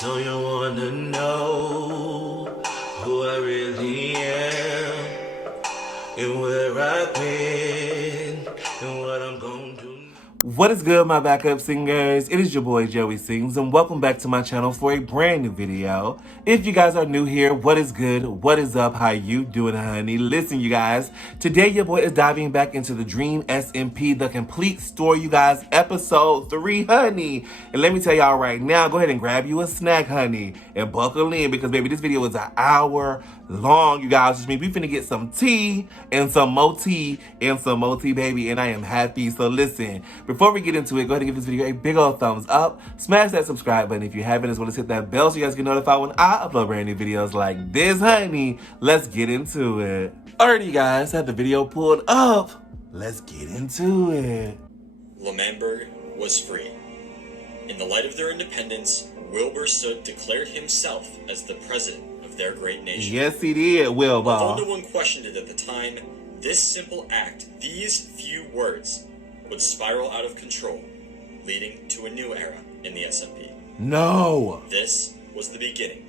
So you wanna know who I really am and where I've been and what I'm gonna do. What is good, my backup singers? It is your boy Joey Sings, and welcome back to my channel for a brand new video. If you guys are new here, what is good? What is up? How you doing, honey? Listen, you guys, today your boy is diving back into the Dream SMP, the complete story, you guys, episode 3, honey. And let me tell y'all right now, go ahead and grab you a snack, honey, and buckle in, because baby, this video is an hour long, you guys, which means we finna get some tea and some more tea and some more tea, baby, and I am happy. So listen, before we get into it, go ahead and give this video a big old thumbs up, smash that subscribe button if you haven't, as well as hit that bell so you guys get notified when I upload brand new videos like this, honey. Let's get into it. Alrighty, you guys, have the video pulled up. Let's get into it. Manburg was free. In the light of their independence, Wilbur Soot declared himself as the president of their great nation. Yes, he did, Wilbur. Although no one questioned it at the time, this simple act, these few words, would spiral out of control, leading to a new era in the SMP. No. This was the beginning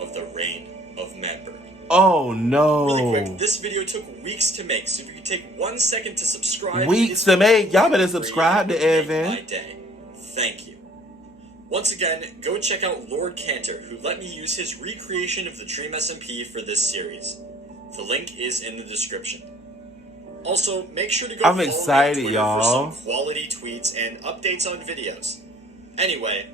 of the reign of Manburg. Oh no. Really quick, this video took weeks to make, so if you could take 1 second to subscribe. Weeks to make? Y'all better subscribe to Evan. My day. Thank you. Once again, go check out Lord Cantor, who let me use his recreation of the Dream SMP for this series. The link is in the description. Also, make sure to go I'm follow excited, me on Twitter y'all. for some quality tweets and updates on videos. Anyway,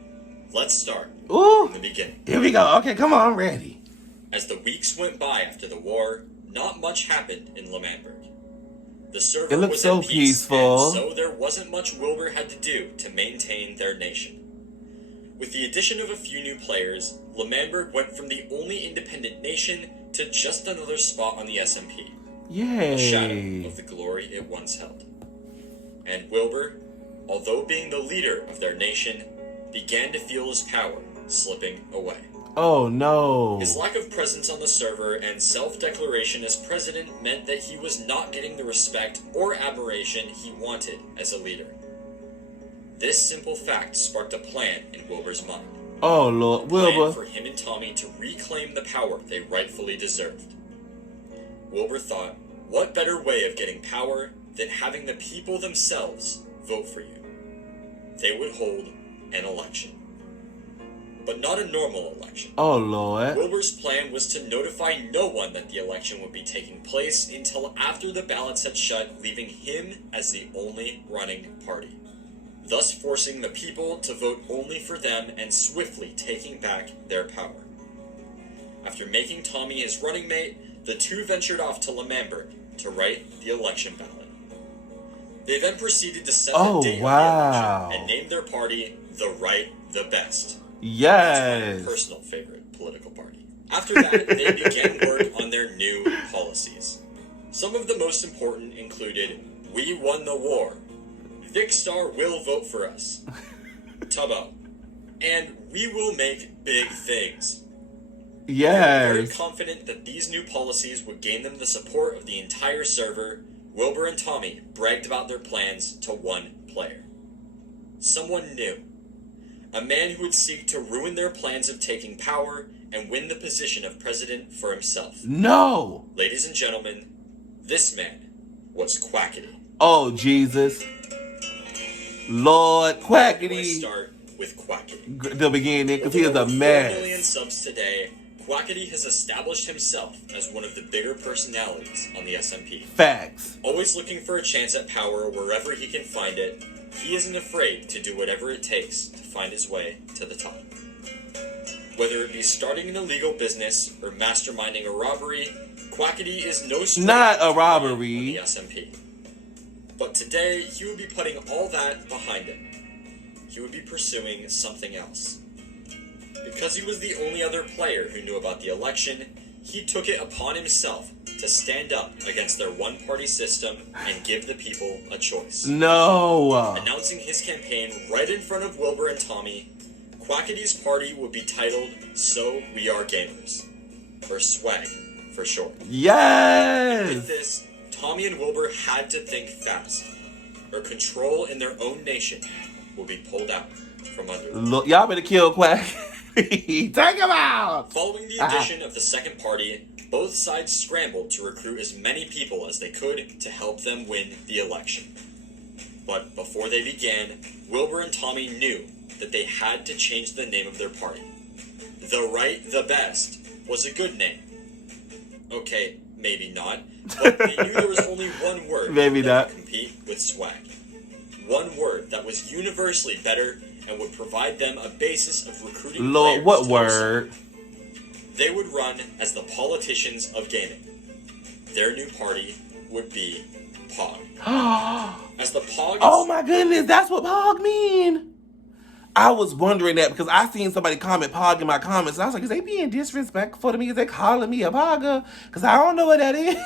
let's start Ooh, from the beginning. Here we go. Okay, come on, I'm ready. As the weeks went by after the war, not much happened in Manburg. The server It looked was so at peace, peaceful. and so there wasn't much Wilbur had to do to maintain their nation. With the addition of a few new players, Manburg went from the only independent nation to just another spot on the SMP. Yay. A shadow of the glory it once held. And Wilbur, although being the leader of their nation, began to feel his power slipping away. Oh no. His lack of presence on the server and self-declaration as president meant that he was not getting the respect or admiration he wanted as a leader. This simple fact sparked a plan in Wilbur's mind. Oh Lord, Wilbur. For him and Tommy to reclaim the power they rightfully deserved. Wilbur thought, what better way of getting power than having the people themselves vote for you? They would hold an election. But not a normal election. Oh Lord. Wilbur's plan was to notify no one that the election would be taking place until after the ballots had shut, leaving him as the only running party, thus forcing the people to vote only for them and swiftly taking back their power. After making Tommy his running mate, the two ventured off to Manburg to write the election ballot. They then proceeded to set the date of the election and named their party The Right the Best. Yes. My personal favorite political party. After that, they began work on their new policies. Some of the most important included, "We won the war," "Vicstar will vote for us," "Tubbo," and "We will make big things." Yes. Very confident that these new policies would gain them the support of the entire server, Wilbur and Tommy bragged about their plans to one player. Someone new. A man who would seek to ruin their plans of taking power and win the position of president for himself. No. Ladies and gentlemen, this man was Quackity. Oh Jesus. Lord Quackity. Let's start with Quackity. The beginning, because he is a 4 mess. million subs today, Quackity has established himself as one of the bigger personalities on the SMP. Facts. Always looking for a chance at power wherever he can find it, he isn't afraid to do whatever it takes to find his way to the top. Whether it be starting an illegal business or masterminding a robbery, Quackity is no stranger Not a to robbery. on the SMP. But today, he would be putting all that behind him. He would be pursuing something else. Because he was the only other player who knew about the election, he took it upon himself to stand up against their one-party system and give the people a choice. No. Announcing his campaign right in front of Wilbur and Tommy, Quackity's party would be titled So We Are Gamers, or SWAG for short. Yes. With this, Tommy and Wilbur had to think fast, or control in their own nation will be pulled out from under them. Look, y'all better kill Quack. Take him out! Following the addition of the second party, both sides scrambled to recruit as many people as they could to help them win the election. But before they began, Wilbur and Tommy knew that they had to change the name of their party. The Right, the Best was a good name. Okay, maybe not, but they knew there was only one word Maybe that not. would compete with swag. One word that was universally better and would provide them a basis of recruiting Lord, players what to their word? side. They would run as the politicians of gaming. Their new party would be Pog. As the Pog... Oh my goodness, that's what Pog mean. I was wondering that because I seen somebody comment Pog in my comments. And I was like, is they being disrespectful to me? Is they calling me a Pogger? Because I don't know what that is.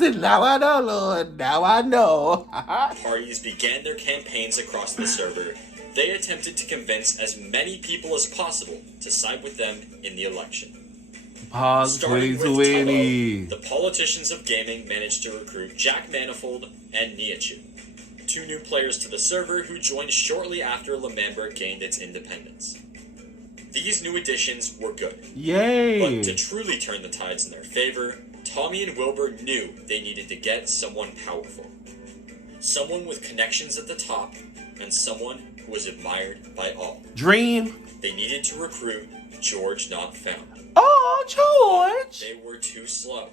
And now I know, Lord. Now I know. Parties began their campaigns across the server. They attempted to convince as many people as possible to side with them in the election. Pog Starting with 2020. Tello, the politicians of gaming managed to recruit Jack Manifold and Niachu, two new players to the server who joined shortly after Manburg gained its independence. These new additions were good. Yay. But to truly turn the tides in their favor, Tommy and Wilbur knew they needed to get someone powerful. Someone with connections at the top, and someone who was admired by all. Dream. They needed to recruit George Not Found. Oh, George. They were too slow.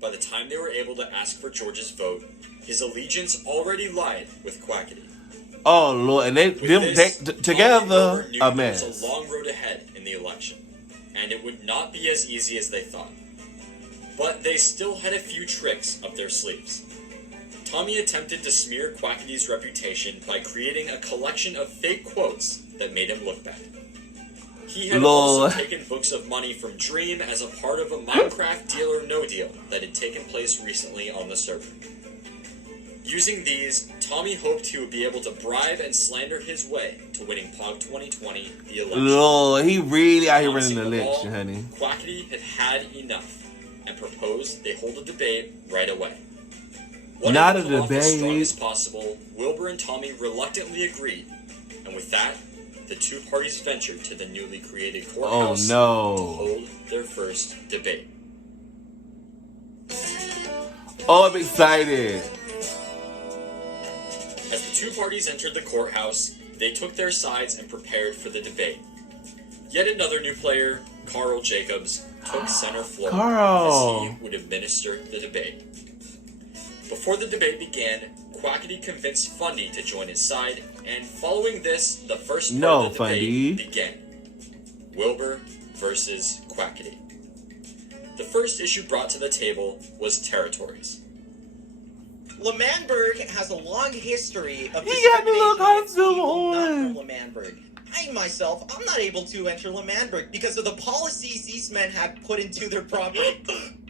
By the time they were able to ask for George's vote, his allegiance already lied with Quackity. Oh, Lord. And together, Tommy knew a there mess. was a long road ahead in the election, and it would not be as easy as they thought. But they still had a few tricks up their sleeves. Tommy attempted to smear Quackity's reputation by creating a collection of fake quotes that made him look bad. He had also taken books of money from Dream as a part of a Minecraft Deal or No Deal that had taken place recently on the server. Using these, Tommy hoped he would be able to bribe and slander his way to winning Pog 2020, the election. Lord, he really out here running Bouncing the the election, ball, honey. Quackity had enough and proposed they hold a debate right away. Not a Wanting to come off as strong debate. as possible, Wilbur and Tommy reluctantly agreed, and with that, the two parties ventured to the newly created courthouse to hold their first debate. Oh, I'm excited. As the two parties entered the courthouse, they took their sides and prepared for the debate. Yet another new player, Carl Jacobs, took center floor Carl. as he would administer the debate. Before the debate began, Quackity convinced Fundy to join his side, and following this, the first part of the debate began. Wilbur versus Quackity. The first issue brought to the table was territories. Manburg has a long history of He got the little costume on. on. Manburg. I myself, I'm not able to enter Manburg because of the policies these men have put into their property.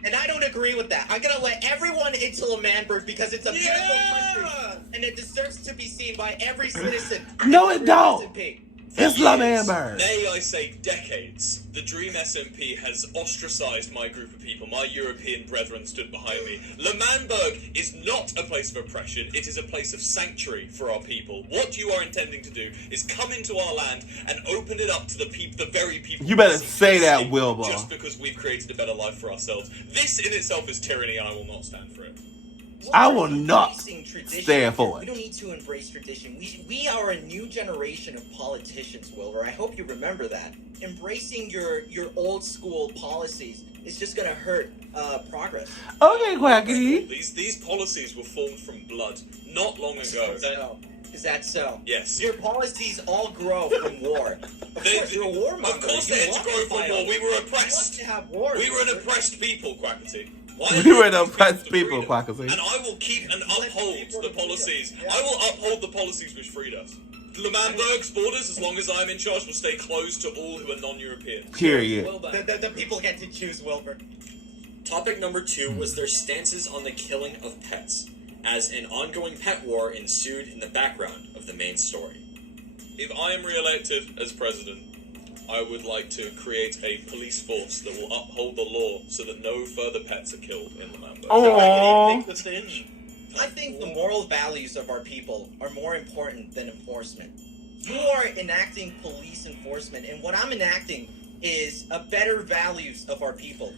And I don't agree with that. I'm gonna let everyone into Manburg because it's a beautiful country and it deserves to be seen by every citizen. No, it don't. SMP. It's Manburg. Nay, I say decades. The Dream SMP has ostracized my group of people. My European brethren stood behind me. Manburg is not a place of oppression. It is a place of sanctuary for our people. What you are intending to do is come into our land and open it up to the very people. You better say that, Wilbur. Just because we've created a better life for ourselves. This in itself is tyranny, and I will not stand for it. I will not stand for it. We don't need to embrace tradition. We are a new generation of politicians, Wilbur. I hope you remember that. Embracing your old school policies is just gonna hurt progress. Okay, Quackity. These policies were formed from blood not long ago. Is that so? Yes. Your policies all grow from war. Of course, you're a warmonger. Of course they had to grow from war. We were oppressed. You want to have wars. We were an oppressed people, Quackity. We were an oppressed people, Quackity. And I will keep and uphold the policies. I will uphold the policies which freed us. Manburg's borders, as long as I am in charge, will stay closed to all who are non-European. Period. The people get to choose, Wilbur. Topic number 2 was their stances on the killing of pets, as an ongoing pet war ensued in the background of the main story. If I am re-elected as president, I would like to create a police force that will uphold the law so that no further pets are killed in Manburg. I think the moral values of our people are more important than enforcement. You are enacting police enforcement, and what I'm enacting is a better values of our people.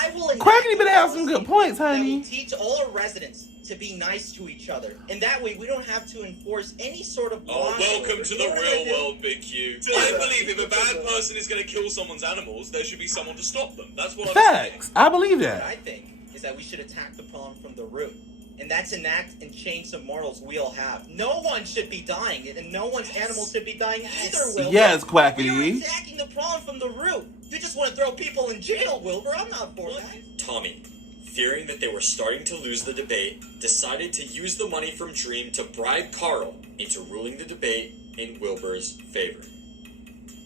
I will enact Quackity a better have some policy good points, that honey. will teach all our residents to be nice to each other, and that way we don't have to enforce any sort of law. Oh, welcome to the real world, Big Q. I believe if a bad person is going to kill someone's animals, there should be someone to stop them. That's what I'm saying. Facts. I believe What that. I think is that we should attack the problem from the root. And that's enact and change some morals we all have. No one should be dying, and no one's animals should be dying either, Wilbur. Yes, We Quackity. are attacking the problem from the root. You just want to throw people in jail, Wilbur. I'm not for that. Tommy, fearing that they were starting to lose the debate, decided to use the money from Dream to bribe Carl into ruling the debate in Wilbur's favor.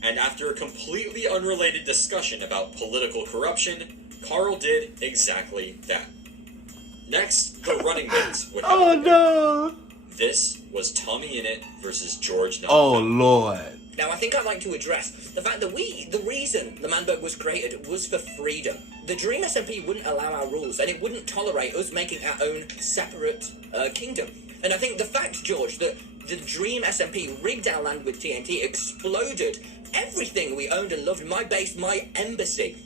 And after a completely unrelated discussion about political corruption, Carl did exactly that. Next, the running mates would have Oh a debate. no. This was Tommy Innit versus George Not Oh Found. Lord. Now, I think I'd like to address the fact that the reason the Manburg was created was for freedom. The Dream SMP wouldn't allow our rules, and it wouldn't tolerate us making our own separate kingdom. And I think the fact, George, that the Dream SMP rigged our land with TNT, exploded everything we owned and loved, my base, my embassy,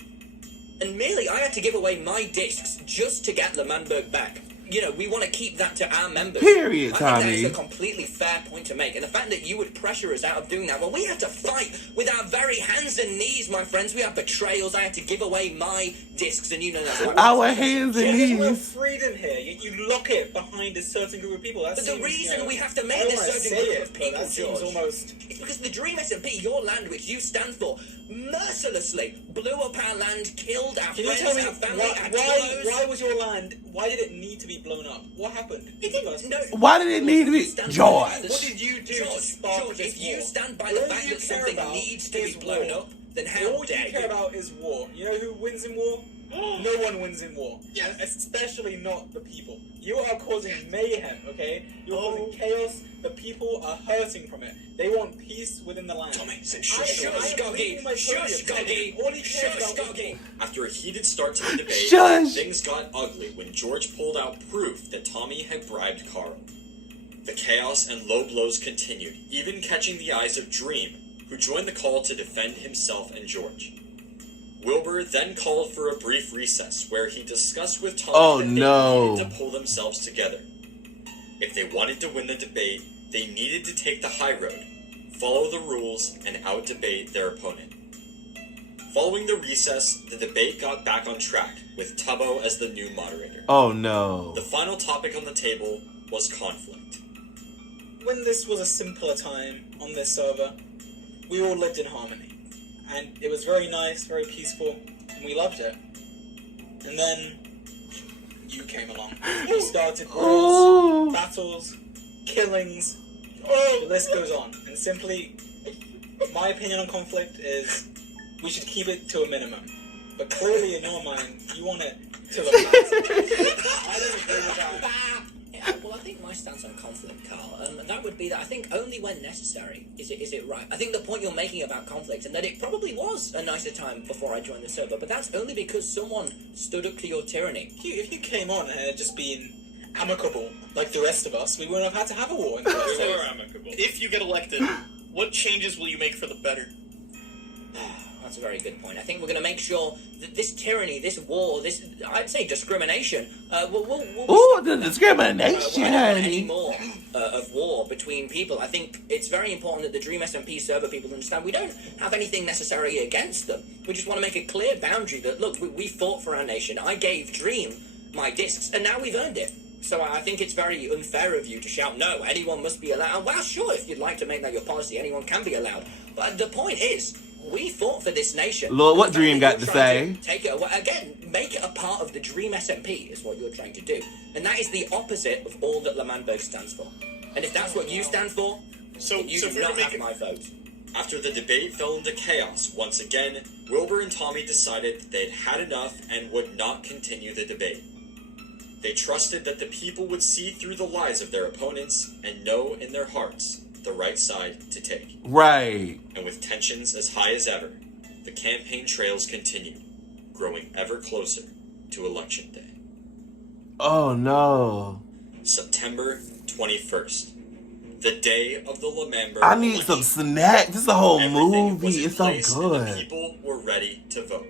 and merely I had to give away my discs just to get the Manburg back. You know, we want to keep that to our members. Period, I Tommy. think that is a completely fair point to make. And the fact that you would pressure us out of doing that, well, we had to fight with our very hands and knees, my friends. We had betrayals. I had to give away my discs, and you know that. Our hands and There's real knees. freedom here. You lock it behind a certain group of people. That But the seems, reason we have to I make don't this wanna certain say group it, of but people, that seems George, almost. it's because the Dream SMP, your land, which you stand for, mercilessly blew up our land, killed our Can you friends, tell me our family, our why clothes. was your land? Why did it need to be blown up? What happened? It didn't. No. Why did it need to be George? What did you do to George, spark George, this if you war? stand by All the you fact that care something about needs to be is blown war. up, then how All dare you care about is war. You know who wins in war? No one wins in war. Yes. Especially not the people. You are causing mayhem, okay? You're causing chaos. The people are hurting from it. They want peace within the land. Tommy, sit Shush, Goggy. Shush, Goggy. All he cares Shush, about is Goggy. After a heated start to the debate, Shush. things got ugly when George pulled out proof that Tommy had bribed Carl. The chaos and low blows continued, even catching the eyes of Dream, who joined the call to defend himself and George. Wilbur then called for a brief recess where he discussed with Tommy Oh, that they no. needed to pull themselves together. If they wanted to win the debate, they needed to take the high road, follow the rules, and out-debate their opponent. Following the recess, the debate got back on track, with Tubbo as the new moderator. Oh no. The final topic on the table was conflict. when this was a simpler time on this server, we all lived in harmony. And it was very nice, very peaceful, and we loved it. And then you came along. You started wars, battles, killings, the list goes on. And simply, my opinion on conflict is we should keep it to a minimum. But clearly in your mind, you want it to the max. I don't agree with that. Well, I think my stance on conflict, Carl, that would be that I think only when necessary is it right. I think the point you're making about conflict, and that it probably was a nicer time before I joined the server, but that's only because someone stood up to your tyranny. If you came on and had just been amicable like the rest of us, we wouldn't have had to have a war in the first We place. were amicable. If you get elected, what changes will you make for the better? That's a very good point. I think we're going to make sure that this tyranny, this war, this, I'd say discrimination, we'll Ooh, stop the that. discrimination. I don't want any more of war between people. I think it's very important that the Dream SMP server people understand we don't have anything necessarily against them. We just want to make a clear boundary that, look, we fought for our nation. I gave Dream my discs, and now we've earned it. So I think it's very unfair of you to shout, no, anyone must be allowed. Well, sure, if you'd like to make that your policy, anyone can be allowed. But the point is, we fought for this nation. Lord, what The fact Dream that got you're to trying say? Take it away. Again, make it a part of the Dream SMP is what you're trying to do. And that is the opposite of all that Manburg stands for. And if that's what you stand for, So, then you so do if we're not gonna have make it, my vote. After the debate fell into chaos once again, Wilbur and Tommy decided that they'd had enough and would not continue the debate. They trusted that the people would see through the lies of their opponents and know in their hearts the right side to take. Right. And with tensions as high as ever, the campaign trails continued, growing ever closer to Election Day. Oh no. September 21st. the day of the Manburg I need some snack. This is a whole Everything was movie. in It's so place and the good. people were ready to vote.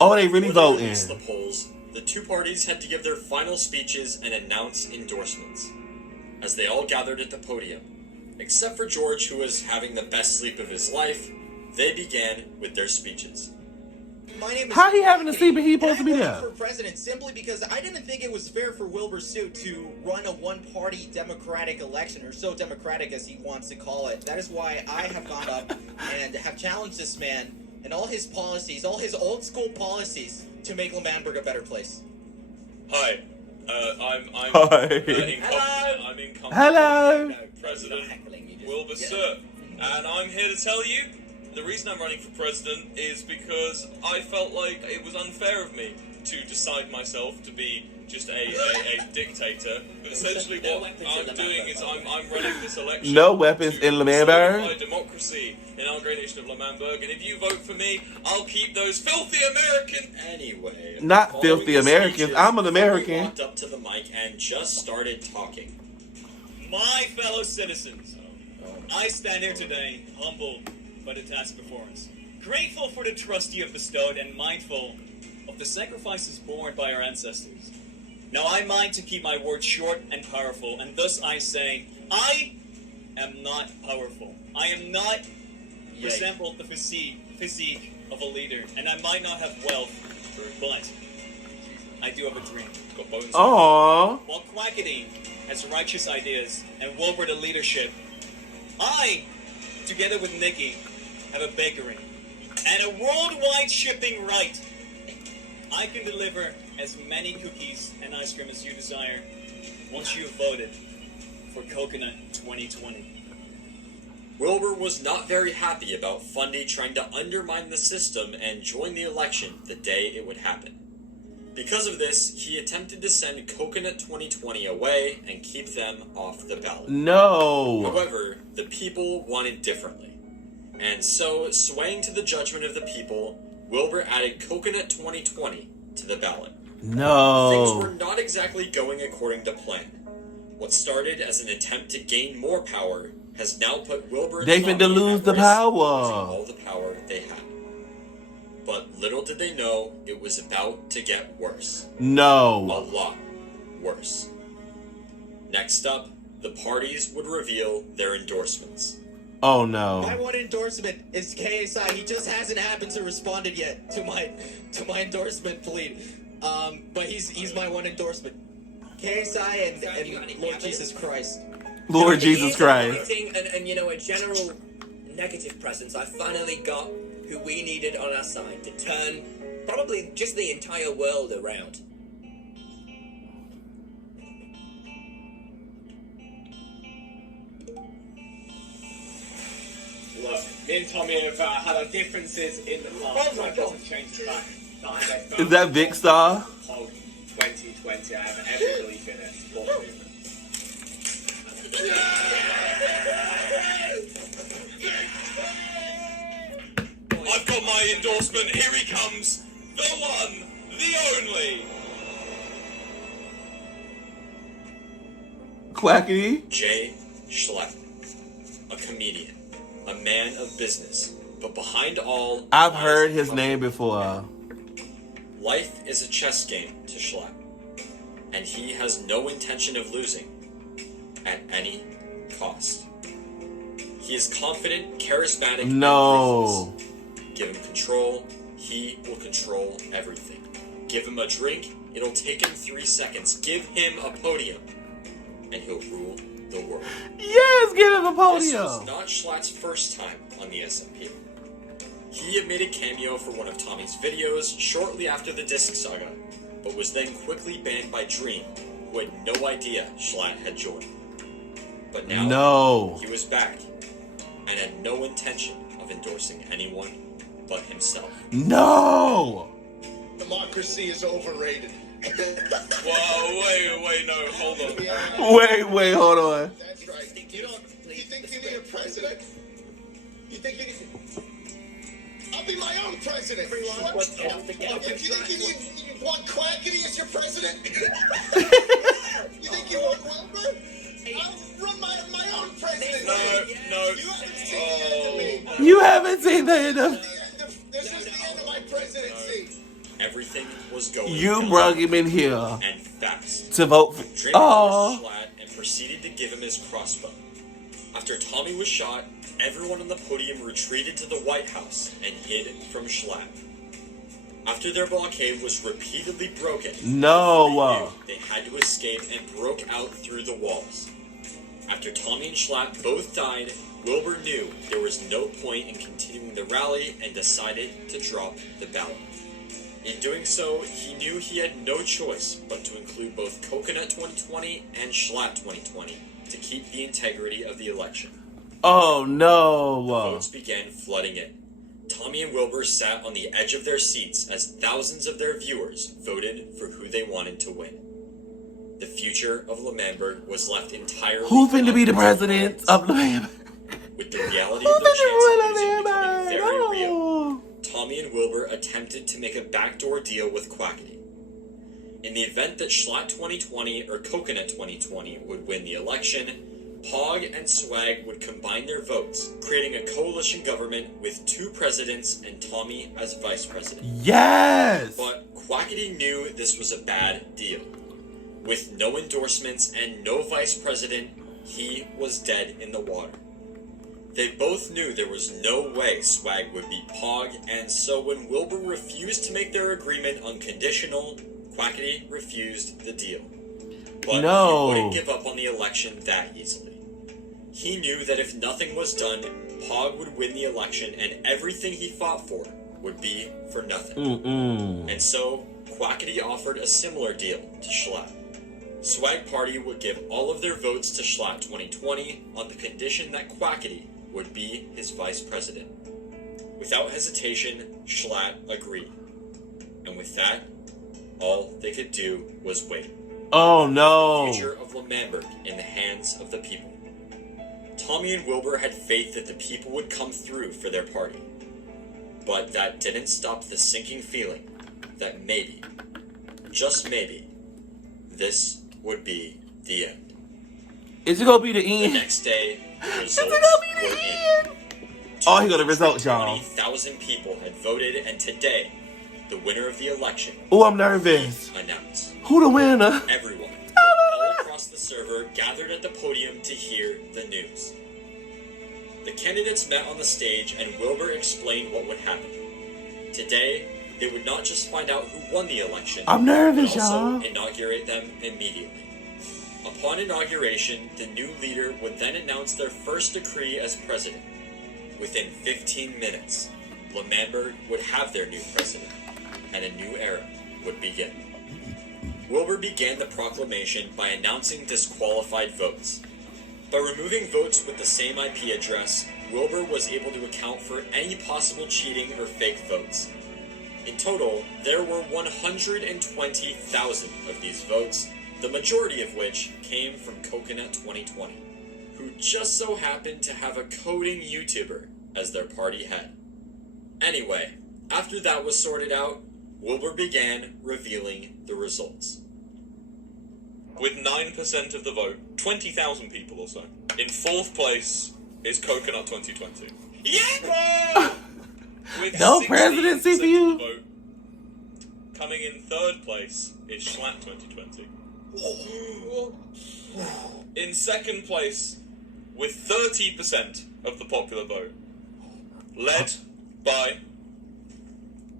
Oh, they really Before they voting. released the polls, the two parties had to give their final speeches and announce endorsements. As they all gathered at the podium, except for George, who was having the best sleep of his life, they began with their speeches. My name is How he having a sleep and he and supposed to be I there? ran for president simply because I didn't think it was fair for Wilbur Suit to run a one-party democratic election, or so democratic as he wants to call it. That is why I have gone up and have challenged this man and all his policies, all his old-school policies, to make Manburg a better place. Hi, I'm Hi. incompetent. Hello. President Heckling you just- Wilbur Sir, and I'm here to tell you the reason I'm running for president is because I felt like it was unfair of me to decide myself to be just a dictator. But essentially what I'm doing is I'm running this election. No weapons to in Manburg? solidify democracy, inauguration of Manburg, and if you vote for me, I'll keep those filthy American. Anyway, Not following filthy the Americans. speeches, I'm an Wilbur American. walked up to the mic and just started talking. My fellow citizens, I stand here today, humbled by the task before us, grateful for the trust you have bestowed and mindful of the sacrifices borne by our ancestors. Now I mind to keep my words short and powerful, and thus I say, I am not powerful. I am not resemble the physique of a leader, and I might not have wealth, but I do have a dream. Got bones. Aww. While Quackity has righteous ideas and Wilbur the leadership, I, together with Nikki, have a bakery and a worldwide shipping right. I can deliver as many cookies and ice cream as you desire once you have voted for Coconut 2020. Wilbur was not very happy about Fundy trying to undermine the system and join the election the day it would happen. Because of this, he attempted to send Coconut 2020 away and keep them off the ballot. No. However, the people wanted differently. And so, swaying to the judgment of the people, Wilbur added Coconut 2020 to the ballot. Things No. were not exactly going according to plan. What started as an attempt to gain more power has now put Wilbur and They Tommy finna lose at the risk of losing power. all the power they had. But little did they know, it was about to get worse. A No. lot worse. Next up, the parties would reveal their endorsements. Oh My no. one endorsement is KSI. He just hasn't happened to responded yet to my endorsement plea. But he's my one endorsement. KSI and Lord Jesus Christ. Lord It Jesus is Christ. exciting and you know, a general negative presence. I finally got who we needed on our side to turn probably just the entire world around. Look, me and Tommy have had our differences in the past, but it doesn't change the fact that I'm a firm Is that Vic Star? Pog 2020. I have every belief in it. Sport movement. I've got my endorsement. Here he comes. The one, the only. Quackity? Jay Schlatt, a comedian, a man of business, but behind all... I've lies heard a his couple. name before. Life is a chess game to Schlatt, and he has no intention of losing at any cost. He is confident, charismatic, and No. ruthless. Give him control, he will control everything. Give him a drink, it'll take him 3 seconds. Give him a podium, and he'll rule the world. Yes, give him a This was podium. not Schlatt's first time on the SMP. He had made a cameo for one of Tommy's videos shortly after the disc saga, but was then quickly banned by Dream, who had no idea Schlatt had joined. But now, No. he was back, and had no intention of endorsing anyone but himself. No. Democracy is overrated. Whoa, wait, no, hold on. Wait, hold on. That's right. You think you need a president? You think you need... I'll be my own president. If you think you want Quackity as your president? You think you want Wilbur? I'll run my own presidency. No. You haven't seen the end of me. You haven't seen the end of. This is the end of my presidency. Everything was going You down brought him in here and fast. to vote for. Draymond Oh. Schlatt and proceeded to give him his crossbow. After Tommy was shot, everyone on the podium retreated to the White House and hid from Schlatt. After their blockade was repeatedly broken, No. they had to escape and broke out through the walls. After Tommy and Schlatt both died, Wilbur knew there was no point in continuing the rally and decided to drop the ballot. In doing so, he knew he had no choice but to include both Coconut 2020 and Schlatt 2020 to keep the integrity of the election. Oh no. Votes began flooding in. Tommy and Wilbur sat on the edge of their seats as thousands of their viewers voted for who they wanted to win. The future of Manburg was left entirely... Who's going to be the president of Manburg? With the reality of their chance of losing becoming very real, Tommy and Wilbur attempted to make a backdoor deal with Quackity. In the event that Schlatt 2020 or Coconut 2020 would win the election, Pog and Swag would combine their votes, creating a coalition government with 2 presidents and Tommy as vice president. Yes! But Quackity knew this was a bad deal. With no endorsements and no vice president, he was dead in the water. They both knew there was no way Swag would beat Pog, and so when Wilbur refused to make their agreement unconditional, Quackity refused the deal. But he wouldn't give up on the election that easily. He knew that if nothing was done, Pog would win the election and everything he fought for would be for nothing. And so, Quackity offered a similar deal to Schlatt. Swag Party would give all of their votes to Schlatt 2020 on the condition that Quackity would be his vice president. Without hesitation, Schlatt agreed. And with that, all they could do was wait. Oh no. The future of Manburg in the hands of the people. Tommy and Wilbur had faith that the people would come through for their party. But that didn't stop the sinking feeling that maybe, just maybe, this would be the end. Is it gonna be the The end? next day, the results Is it gonna be the were end? in. Oh, here go the results, y'all. 20,000 people had voted, and today, the winner of the election Oh, I'm nervous. announced. Who the winner? Everyone, all across the server, gathered at the podium to hear the news. The candidates met on the stage, and Wilbur explained what would happen. Today, they would not just find out who won the election, I'm nervous, but also y'all. inaugurate them immediately. Upon inauguration, the new leader would then announce their first decree as president. Within 15 minutes, Manburg would have their new president, and a new era would begin. Wilbur began the proclamation by announcing disqualified votes. By removing votes with the same IP address, Wilbur was able to account for any possible cheating or fake votes. In total, there were 120,000 of these votes, the majority of which came from Coconut 2020, who just so happened to have a coding YouTuber as their party head. Anyway, after that was sorted out, Wilbur began revealing the results. With 9% of the vote, 20,000 people or so. In 4th place is Coconut 2020. Yeah! With No 16% presidency for you? of the vote. Coming in 3rd place is Schlatt 2020. In 2nd place, with 30% of the popular vote, led by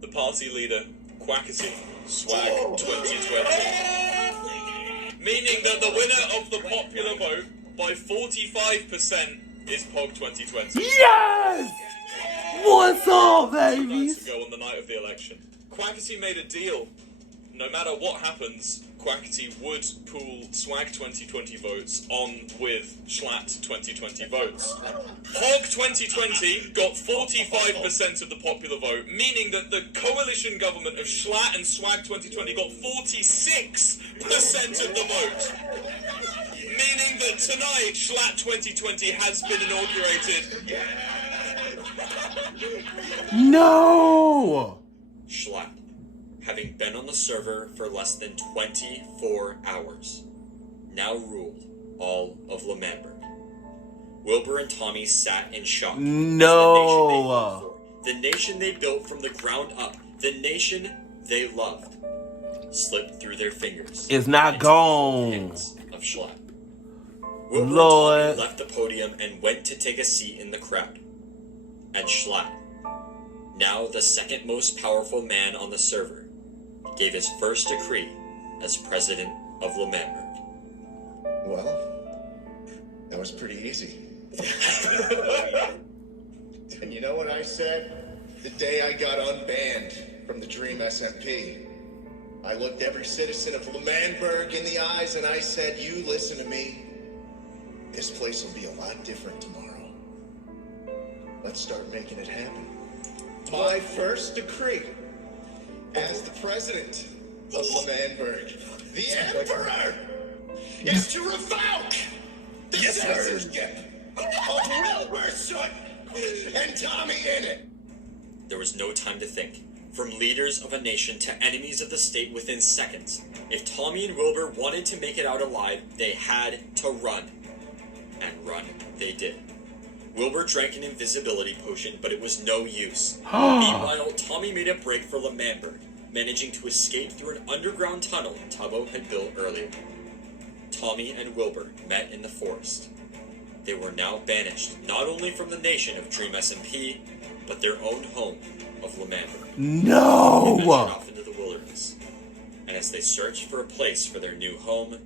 the party leader, Quackity, Swag 2020. Meaning that the winner of the popular vote by 45% is Pog 2020. Yes! What's up, Nice babies? to go on the night of the election. Quackity made a deal. No matter what happens, Quackity would pool Swag 2020 votes on with Schlatt 2020 votes. Pog 2020 got 45% of the popular vote, meaning that the coalition government of Schlatt and Swag 2020 got 46% of the vote. Meaning that tonight, Schlatt 2020 has been inaugurated. No! Schlatt, having been on the server for less than 24 hours, now ruled all of Manburg. Wilbur and Tommy sat in shock. No. The nation they built from the ground up, the nation they loved, slipped through their fingers. It's not gone. Hands of Schlatt. Wilbur Lord. and Tommy left the podium and went to take a seat in the crowd. And Schlatt, now the second most powerful man on the server, gave his first decree as president of Manburg. Well, that was pretty easy. And you know what I said? The day I got unbanned from the Dream SMP, I looked every citizen of Manburg in the eyes and I said, you listen to me. This place will be a lot different tomorrow. Let's start making it happen. My first decree as the president of Manburg, the Emperor, is to revoke the citizenship of Wilbur's son and Tommy in it. There was no time to think. From leaders of a nation to enemies of the state within seconds. If Tommy and Wilbur wanted to make it out alive, they had to run. And run they did. Wilbur drank an invisibility potion, but it was no use. Meanwhile, Tommy made a break for Manburg, managing to escape through an underground tunnel Tubbo had built earlier. Tommy and Wilbur met in the forest. They were now banished, not only from the nation of Dream SMP, but their own home of Manburg. No! They ventured off into the wilderness. And as they searched for a place for their new home,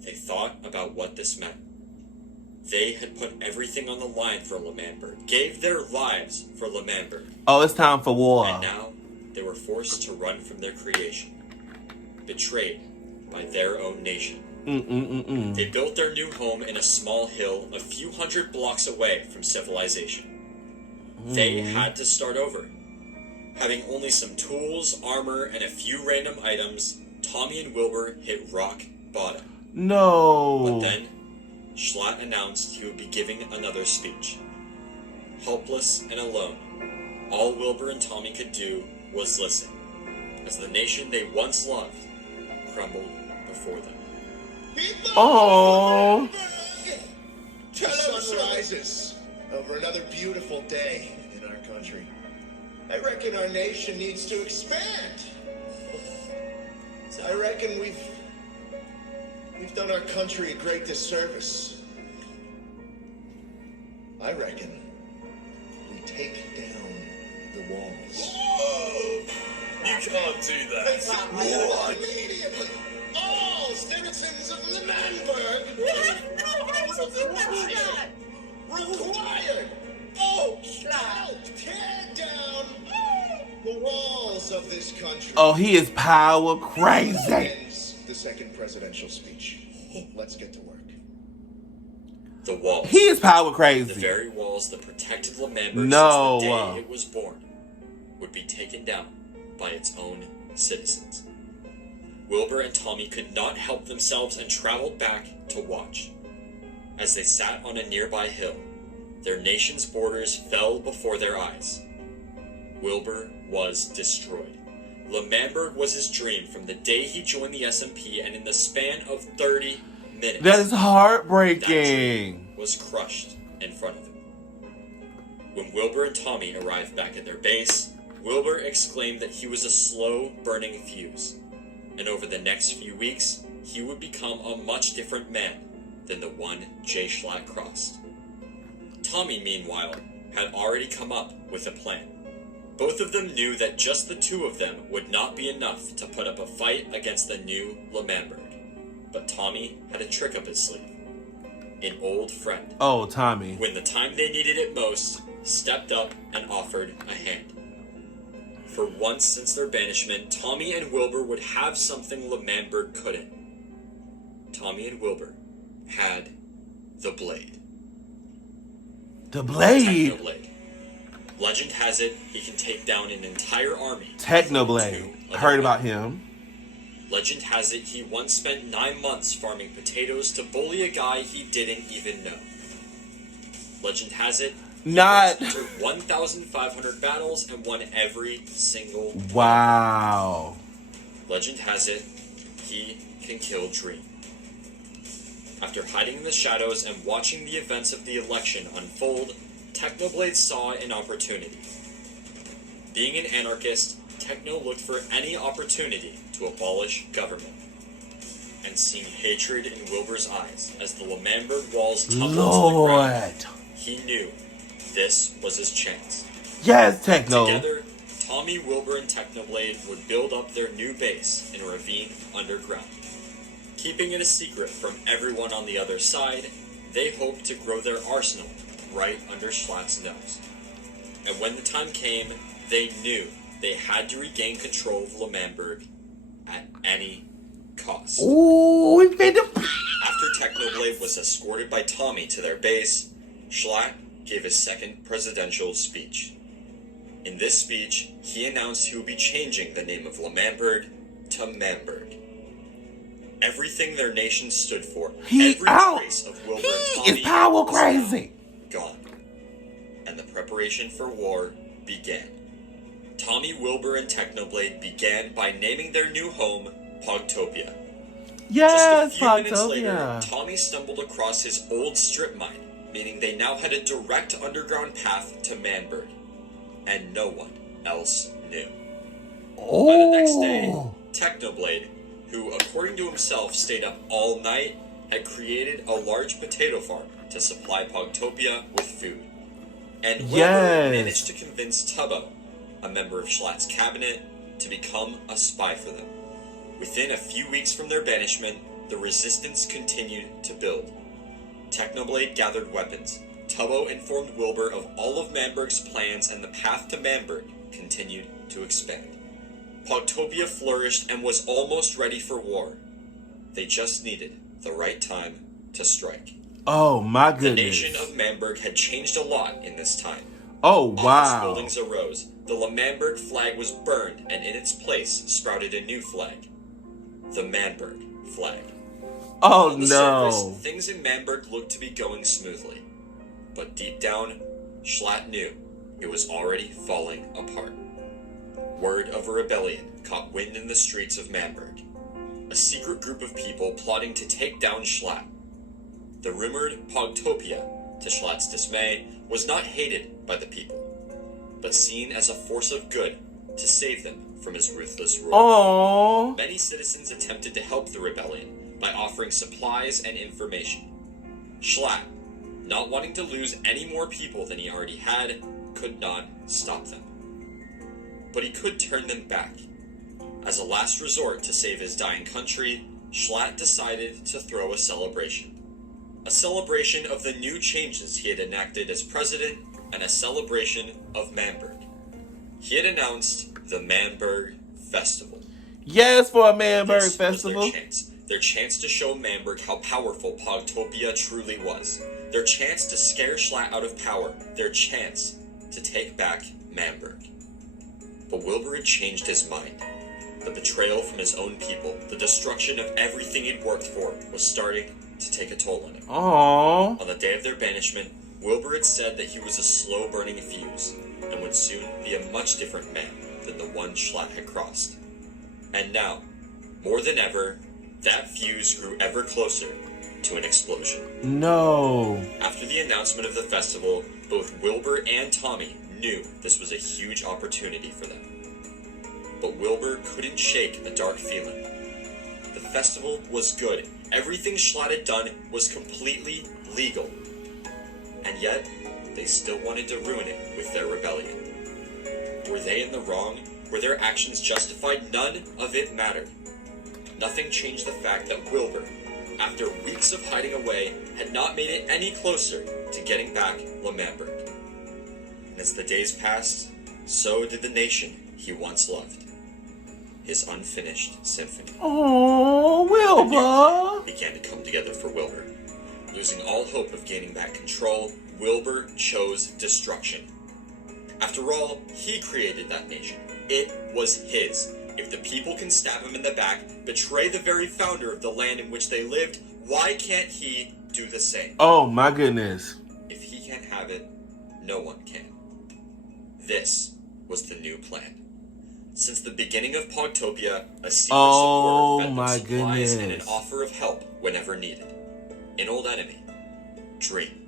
they thought about what this meant. They had put everything on the line for Manburg, gave their lives for Manburg. Oh, it's time for war. And now, they were forced to run from their creation. Betrayed by their own nation. They built their new home in a small hill a few hundred blocks away from civilization. They had to start over. Having only some tools, armor, and a few random items, Tommy and Wilbur hit rock bottom. No. But then, Schlatt announced he would be giving another speech. Helpless and alone, all Wilbur and Tommy could do was listen, as the nation they once loved crumbled before them. Oh. The sun rises over another beautiful day in our country. I reckon our nation needs to expand. I reckon we've done our country a great disservice. I reckon we take down the walls. Whoa! You can't do that. Immediately, all citizens of Manburg required help tear down the walls of this country. Oh, he is power crazy. Ends the second presidential speech. Let's get to work. The walls. He is power crazy. The very walls that protected Manburg No. since the day it was born would be taken down by its own citizens. Wilbur and Tommy could not help themselves and traveled back to watch. As they sat on a nearby hill, their nation's borders fell before their eyes. Wilbur was destroyed. Manburg was his dream from the day he joined the SMP, and in the span of 30 minutes, That is that heartbreaking. dream was crushed in front of him. When Wilbur and Tommy arrived back at their base, Wilbur exclaimed that he was a slow-burning fuse, and over the next few weeks, he would become a much different man than the one Jay Schlatt crossed. Tommy, meanwhile, had already come up with a plan. Both of them knew that just the two of them would not be enough to put up a fight against the new Manburg. But Tommy had a trick up his sleeve. An old friend. Oh, Tommy. When the time they needed it most, stepped up and offered a hand. For once since their banishment, Tommy and Wilbur would have something Manburg couldn't. Tommy and Wilbur had the blade. The blade. Technoblade. Legend has it he can take down an entire army. Technoblade. Heard about him. Legend has it he once spent 9 months farming potatoes to bully a guy he didn't even know. Legend has it he Not. once entered 1,500 battles and won every single time. Wow. Legend has it he can kill Dream. After hiding in the shadows and watching the events of the election unfold, Technoblade saw an opportunity. Being an anarchist, Techno looked for any opportunity to abolish government. And seeing hatred in Wilbur's eyes as the Manburg walls tumbled to the ground, he knew this was his chance. Yes, Techno. Together, Tommy, Wilbur, and Technoblade would build up their new base in Ravine Underground. Keeping it a secret from everyone on the other side, they hoped to grow their arsenal right under Schlatt's nose. And when the time came, they knew they had to regain control of Manburg at any cost. Ooh, we made the... After Technoblade was escorted by Tommy to their base, Schlatt gave his second presidential speech. In this speech, he announced he would be changing the name of Manburg to Manburg. Everything their nation stood for, every trace of Wilbur and Tommy is power was crazy. Gone. And the preparation for war began. Tommy, Wilbur, and Technoblade began by naming their new home Pogtopia. Yes, Just a few minutes later, Pogtopia. Tommy stumbled across his old strip mine, meaning they now had a direct underground path to Manburg. And no one else knew. Oh. By the next day, Technoblade, who according to himself stayed up all night, had created a large potato farm to supply Pogtopia with food. And Wilbur managed to convince Tubbo, a member of Schlatt's cabinet, to become a spy for them. Within a few weeks from their banishment, the resistance continued to build. Technoblade gathered weapons. Tubbo informed Wilbur of all of Manburg's plans, and the path to Manburg continued to expand. Pogtopia flourished and was almost ready for war. They just needed the right time to strike. Oh my The goodness. nation of Manburg had changed a lot in this time. Oh Office wow. buildings arose. The Manburg flag was burned, and in its place sprouted a new flag. The Manburg flag. Oh On the no. surface, things in Manburg looked to be going smoothly. But deep down, Schlatt knew it was already falling apart. Word of a rebellion caught wind in the streets of Manburg. A secret group of people plotting to take down Schlatt. The rumored Pogtopia, to Schlatt's dismay, was not hated by the people, but seen as a force of good to save them from his ruthless rule. Oh. Many citizens attempted to help the rebellion by offering supplies and information. Schlatt, not wanting to lose any more people than he already had, could not stop them. But he could turn them back. As a last resort to save his dying country, Schlatt decided to throw a celebration. A celebration of the new changes he had enacted as president, and a celebration of Manburg. He had announced the Manburg Festival. Yes, for a Manburg This festival. was their chance to show Manburg how powerful Pogtopia truly was. Their chance to scare Schlatt out of power. Their chance to take back Manburg. But Wilbur had changed his mind. The betrayal from his own people, the destruction of everything he'd worked for, was starting to take a toll on him. Oh. On the day of their banishment, Wilbur had said that he was a slow-burning fuse, and would soon be a much different man than the one Schlatt had crossed. And now, more than ever, that fuse grew ever closer to an explosion. No. After the announcement of the festival, both Wilbur and Tommy knew this was a huge opportunity for them. But Wilbur couldn't shake a dark feeling. The festival was good. Everything Schlatt had done was completely legal. And yet, they still wanted to ruin it with their rebellion. Were they in the wrong? Were their actions justified? None of it mattered. Nothing changed the fact that Wilbur, after weeks of hiding away, had not made it any closer to getting back Manburg. And as the days passed, so did the nation he once loved. His unfinished symphony. Oh, Wilbur. Began to come together for Wilbur. Losing all hope of gaining back control, Wilbur chose destruction. After all, he created that nation. It was his. If the people can stab him in the back, betray the very founder of the land in which they lived, why can't he do the same? Oh my goodness. If he can't have it, no one can. This was the new plan. Since the beginning of Pogtopia, a secret support fed them supplies and an offer of help whenever needed. an old enemy, Dream.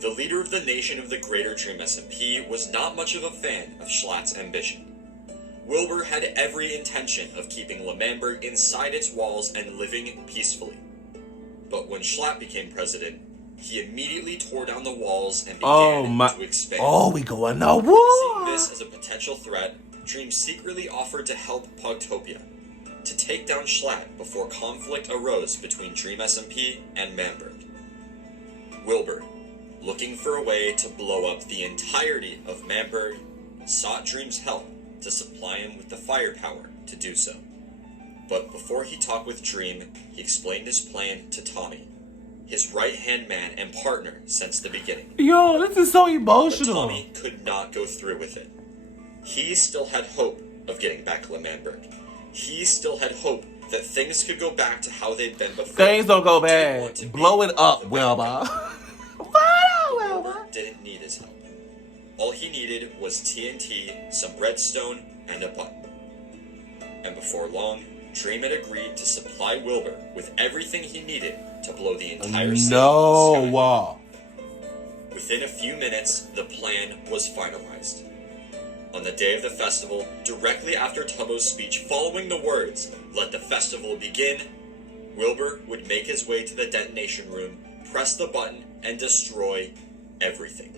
The leader of the nation of the Greater Dream SMP was not much of a fan of Schlatt's ambition. Wilbur had every intention of keeping Manburg inside its walls and living peacefully. But when Schlatt became president, he immediately tore down the walls and began to expand. Oh, we going to war! Seeing this as a potential threat, Dream secretly offered to help Pogtopia to take down Schlatt before conflict arose between Dream SMP and Manburg. Wilbur, looking for a way to blow up the entirety of Manburg, sought Dream's help to supply him with the firepower to do so. But before he talked with Dream, he explained his plan to Tommy, his right-hand man and partner since the beginning. Yo, this is so But emotional. Tommy could not go through with it. He still had hope of getting back Manburg. He still had hope that things could go back to how they'd been before. Things don't go He didn't want bad. to be Blow it up, the Wilbur. Wilbur didn't need his help. All he needed was TNT, some redstone, and a button. And before long, Dream had agreed to supply Wilbur with everything he needed to blow the entire city. No. Within a few minutes, the plan was finalized. On the day of the festival, directly after Tubbo's speech following the words, "Let the festival begin," Wilbur would make his way to the detonation room, press the button, and destroy everything.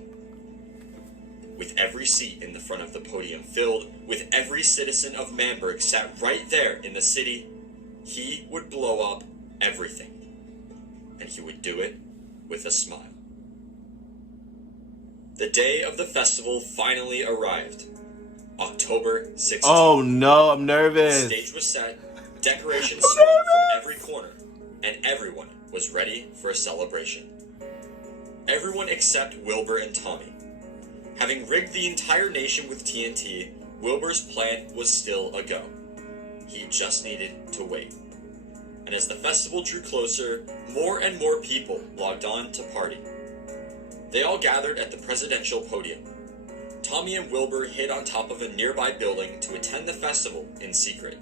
With every seat in the front of the podium filled, with every citizen of Manburg sat right there in the city, he would blow up everything. And he would do it with a smile. The day of the festival finally arrived. October 16th. Oh no, I'm The nervous. stage was set, decorations swung from every corner, and everyone was ready for a celebration. Everyone except Wilbur and Tommy. Having rigged the entire nation with TNT, Wilbur's plan was still a go. He just needed to wait. And as the festival drew closer, more and more people logged on to party. They all gathered at the presidential podium. Tommy and Wilbur hid on top of a nearby building to attend the festival in secret.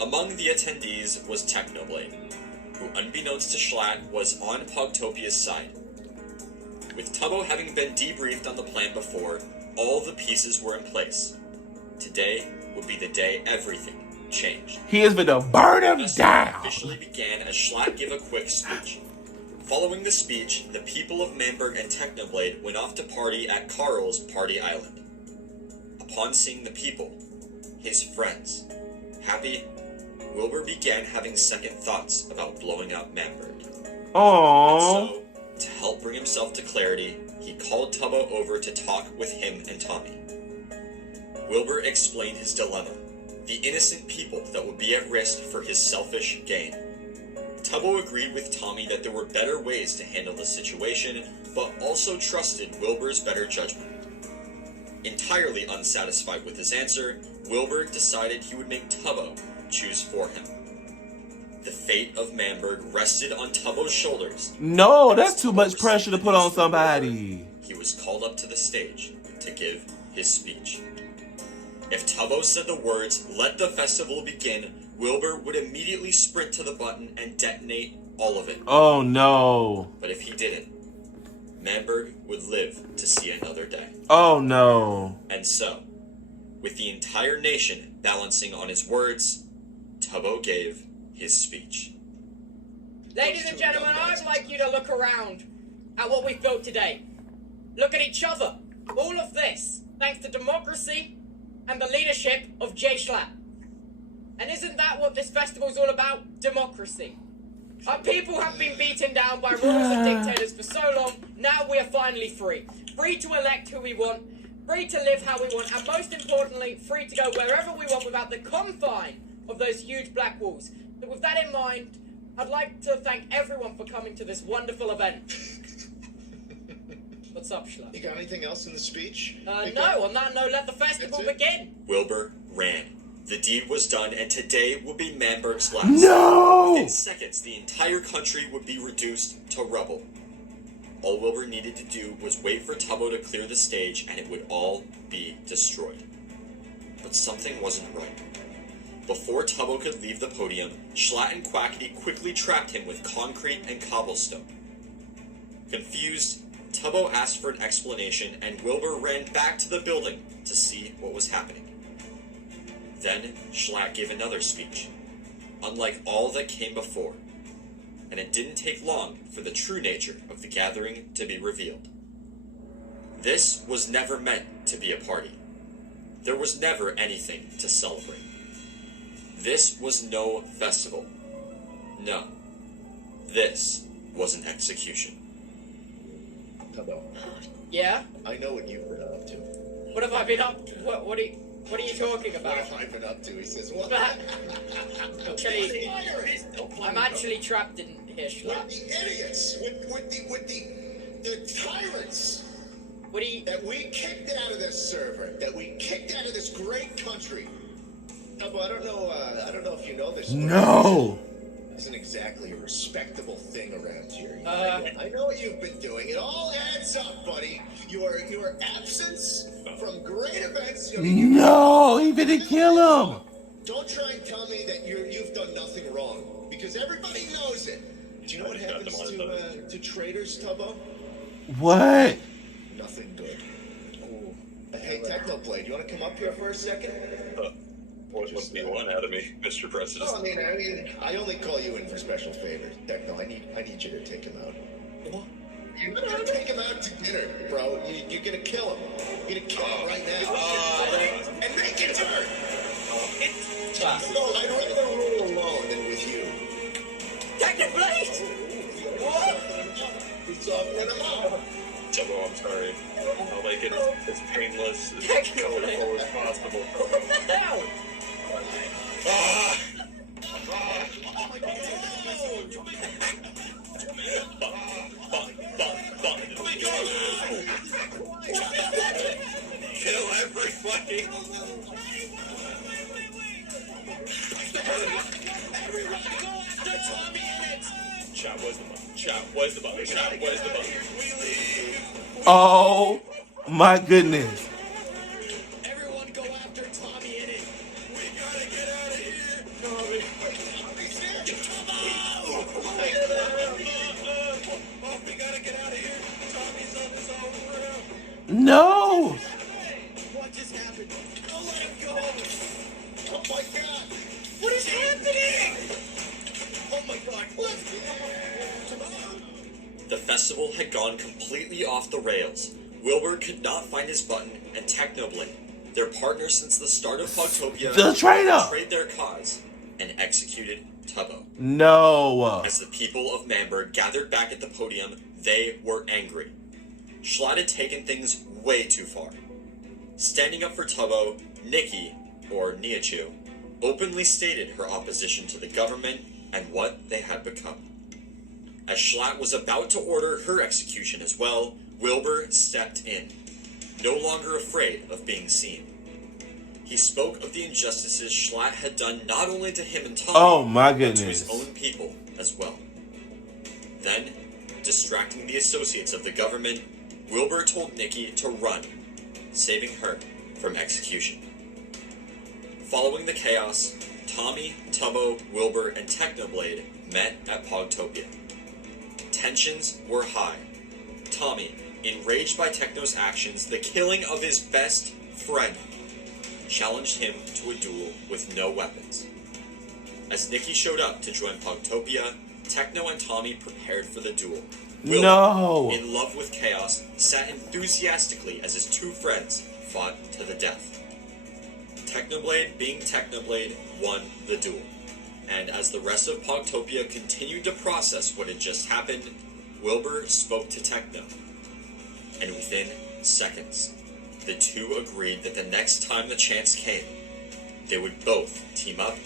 Among the attendees was Technoblade, who unbeknownst to Schlatt was on Pogtopia's side. With Tubbo having been debriefed on the plan before, all the pieces were in place. Today would be the day everything changed. He is gonna burn him The festival down. officially began as Schlatt gave a quick speech. Following the speech, the people of Manburg and Technoblade went off to party at Carl's Party Island. Upon seeing the people, his friends, happy, Wilbur began having second thoughts about blowing up Manburg. Aww. So, to help bring himself to clarity, he called Tubbo over to talk with him and Tommy. Wilbur explained his dilemma, the innocent people that would be at risk for his selfish gain. Tubbo agreed with Tommy that there were better ways to handle the situation, but also trusted Wilbur's better judgment. Entirely unsatisfied with his answer, Wilbur decided he would make Tubbo choose for him. The fate of Manburg rested on Tubbo's shoulders. No, that's too much pressure to put on somebody. He was called up to the stage to give his speech. If Tubbo said the words, "Let the festival begin," Wilbur would immediately sprint to the button and detonate all of it. Oh no. But if he didn't, Manburg would live to see another day. Oh no. And so, with the entire nation balancing on his words, Tubbo gave his speech. Ladies and gentlemen, I'd like you to look around at what we've built today. Look at each other. All of this, thanks to democracy and the leadership of Jay Schlatt. And isn't that what this festival's all about? Democracy. Our people have been beaten down by rulers and dictators for so long, now we are finally free. Free to elect who we want, free to live how we want, and most importantly, free to go wherever we want without the confine of those huge black walls. So with that in mind, I'd like to thank everyone for coming to this wonderful event. What's up, Schlatt? You got anything else in the speech? No, on that note, let the festival begin. Wilbur ran. The deed was done, and today would be Manburg's last. No! Within seconds, the entire country would be reduced to rubble. All Wilbur needed to do was wait for Tubbo to clear the stage, and it would all be destroyed. But something wasn't right. Before Tubbo could leave the podium, Schlatt and Quackity quickly trapped him with concrete and cobblestone. Confused, Tubbo asked for an explanation, and Wilbur ran back to the building to see what was happening. Then Schlatt gave another speech, unlike all that came before, and it didn't take long for the true nature of the gathering to be revealed. This was never meant to be a party. There was never anything to celebrate. This was no festival. No. This was an execution. Tubbo, Yeah? I know what you've been up to. What have I been up to? What are you talking What about? have I been up to? He says, what? Actually, I'm actually trapped in here, Schlatt. With the idiots, with the tyrants What do you... that we kicked out of this server, that we kicked out of this great country. Tubbo, I don't know if you know this. No. Isn't exactly a respectable thing around here. I know what you've been doing. It all adds up, buddy. Your absence from great events. No, he didn't kill him. Don't try and tell me that you've done nothing wrong, because everybody knows it. Do you know what happens to traitors, Tubbo? What? Nothing good. Ooh. Hey, Technoblade, you want to come up here for a second? What do you want out of me, Mr. President? Oh, I only call you in for special favors. Techno, I need you to take him out. What? You're gonna take him out to dinner, bro. You're gonna kill him. You're gonna kill him right now. And make it hurt. No, I'd rather rule alone than with you. Technoblade! He's softening him up. Tubbo, I'm sorry. I'll make it as painless, as colorful as possible. What the hell? Kill everybody! Chat, where's the button? Chat, where's the button? Chat, where's the button? Oh my goodness. Everyone go after Tommy in it. We gotta get out of here! Tommy! Oh, we gotta get out of here! Tommy's on his own room! No. What just happened? Don't let him go. Oh my God! What is happening? Oh my God! What? The festival had gone completely off the rails. Wilbur could not find his button, and Technoblade, their partner since the start of Pogtopia, The traitor! betrayed their cause and executed Tubbo. No. As the people of Manburg gathered back at the podium, they were angry. Schlatt had taken things way too far. Standing up for Tubbo, Nikki, or Niachu, openly stated her opposition to the government and what they had become. As Schlatt was about to order her execution as well, Wilbur stepped in, no longer afraid of being seen. He spoke of the injustices Schlatt had done not only to him and Tommy, Oh my but to his goodness. own people as well. Then, distracting the associates of the government, Wilbur told Nikki to run, saving her from execution. Following the chaos, Tommy, Tubbo, Wilbur, and Technoblade met at Pogtopia. Tensions were high. Tommy, enraged by Techno's actions, the killing of his best friend, challenged him to a duel with no weapons. As Nikki showed up to join Pogtopia, Techno and Tommy prepared for the duel. Wilbur, No. in love with chaos, sat enthusiastically as his two friends fought to the death. Technoblade, being Technoblade, won the duel. And as the rest of Pogtopia continued to process what had just happened, Wilbur spoke to Techno. And within seconds, the two agreed that the next time the chance came, they would both team up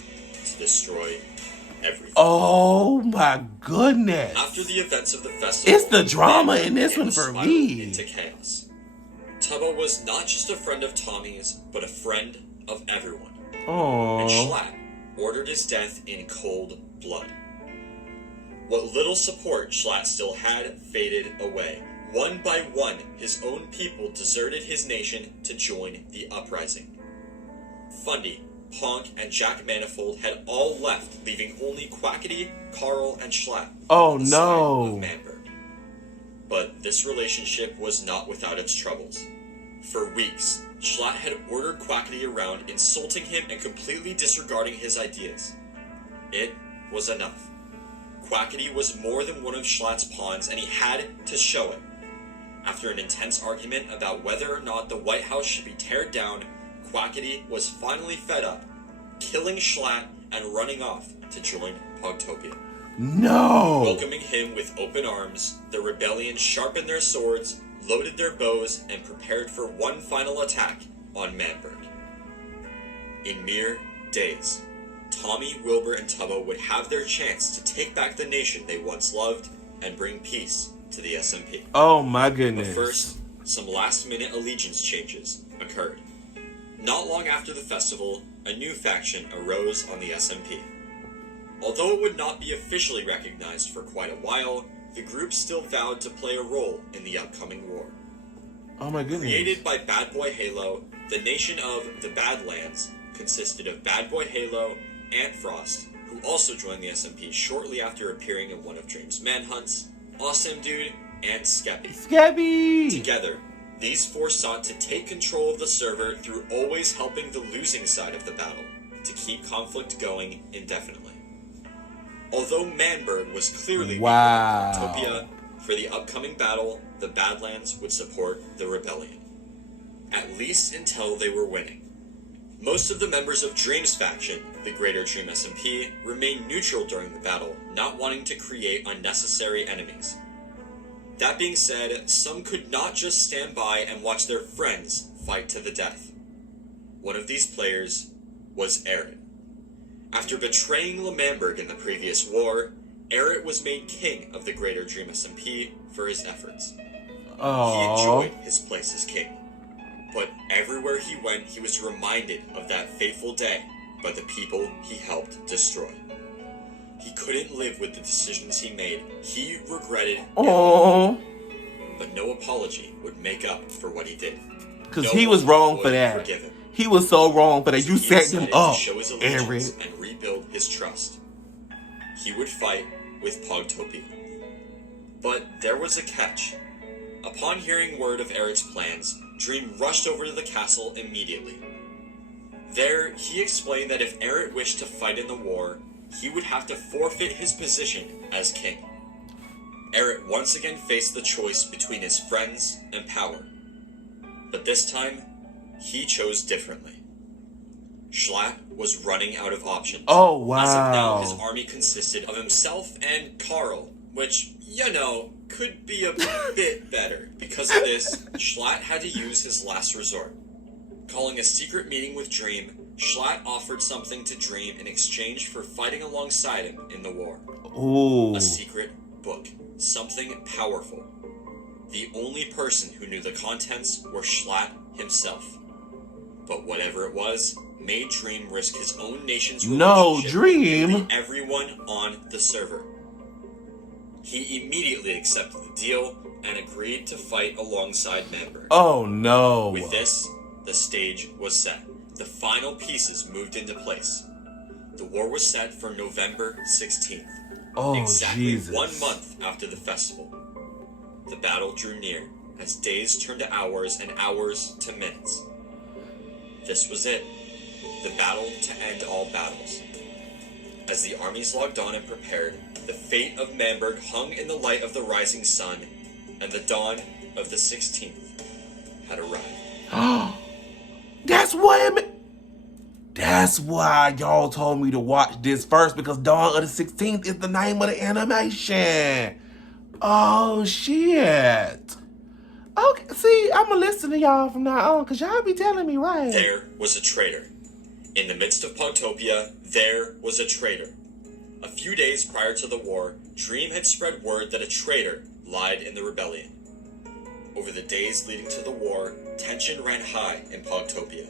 to destroy everything. Oh my goodness. After the events of the festival, It's the drama in this one it for spiraled me. into chaos. Tubbo was not just a friend of Tommy's, but a friend of everyone. And Oh. Schlatt ordered his death in cold blood. What little support Schlatt still had faded away. One by one, his own people deserted his nation to join the uprising. Fundy, Honk, and Jack Manifold had all left, leaving only Quackity, Carl, and Schlatt Oh on the side no. of Manburg. But this relationship was not without its troubles. For weeks, Schlatt had ordered Quackity around, insulting him and completely disregarding his ideas. It was enough. Quackity was more than one of Schlatt's pawns, and he had to show it. After an intense argument about whether or not the White House should be teared down, Quackity was finally fed up, killing Schlatt and running off to join Pogtopia. No. Welcoming him with open arms, the rebellion sharpened their swords, loaded their bows, and prepared for one final attack on Manburg. In mere days, Tommy, Wilbur, and Tubbo would have their chance to take back the nation they once loved and bring peace to the SMP. Oh my goodness. But first, some last-minute allegiance changes occurred. Not long after the festival, a new faction arose on the SMP. Although it would not be officially recognized for quite a while, the group still vowed to play a role in the upcoming war. Oh my goodness. Created by Bad Boy Halo, the nation of the Badlands consisted of Bad Boy Halo, Ant Frost, who also joined the SMP shortly after appearing in one of Dream's manhunts, Awesome Dude, and Skeppy. Skeppy! Together, these four sought to take control of the server through always helping the losing side of the battle, to keep conflict going indefinitely. Although Manburg was clearly wow. Pogtopia, for the upcoming battle, the Badlands would support the rebellion. At least until they were winning. Most of the members of Dream's faction, the Greater Dream SMP, remained neutral during the battle, not wanting to create unnecessary enemies. That being said, some could not just stand by and watch their friends fight to the death. One of these players was Eret. After betraying Manburg in the previous war, Eret was made king of the Greater Dream SMP for his efforts. Aww. He enjoyed his place as king. But everywhere he went, he was reminded of that fateful day by the people he helped destroy. He couldn't live with the decisions he made. He regretted Aww. But no apology would make up for what he did. Because he was wrong for that. Forgive him. He was so wrong for that. You set him up, to show his allegiance and rebuild his trust. He would fight with Pogtopia. But there was a catch. Upon hearing word of Eret's plans, Dream rushed over to the castle immediately. There, he explained that if Eret wished to fight in the war, he would have to forfeit his position as king. Eret once again faced the choice between his friends and power. But this time, he chose differently. Schlatt was running out of options. Oh, wow. As of now, his army consisted of himself and Carl, which, you know, could be a bit better. Because of this, Schlatt had to use his last resort. Calling a secret meeting with Dream, Schlatt offered something to Dream in exchange for fighting alongside him in the war. Ooh. A secret book. Something powerful. The only person who knew the contents were Schlatt himself. But whatever it was, made Dream risk his own nation's relationship with everyone on the server. He immediately accepted the deal and agreed to fight alongside Manburg. Oh no. With this, the stage was set. The final pieces moved into place. The war was set for November 16th. Oh, exactly Jesus. 1 month after the festival. The battle drew near, as days turned to hours and hours to minutes. This was it. The battle to end all battles. As the armies logged on and prepared, the fate of Manburg hung in the light of the rising sun, and the dawn of the 16th had arrived. That's why y'all told me to watch this first, because Dawn of the 16th is the name of the animation. Oh, shit. Okay, see, I'm going to listen to y'all from now on, because y'all be telling me right. There was a traitor. In the midst of Pogtopia, there was a traitor. A few days prior to the war, Dream had spread word that a traitor lied in the rebellion. Over the days leading to the war, tension ran high in Pogtopia.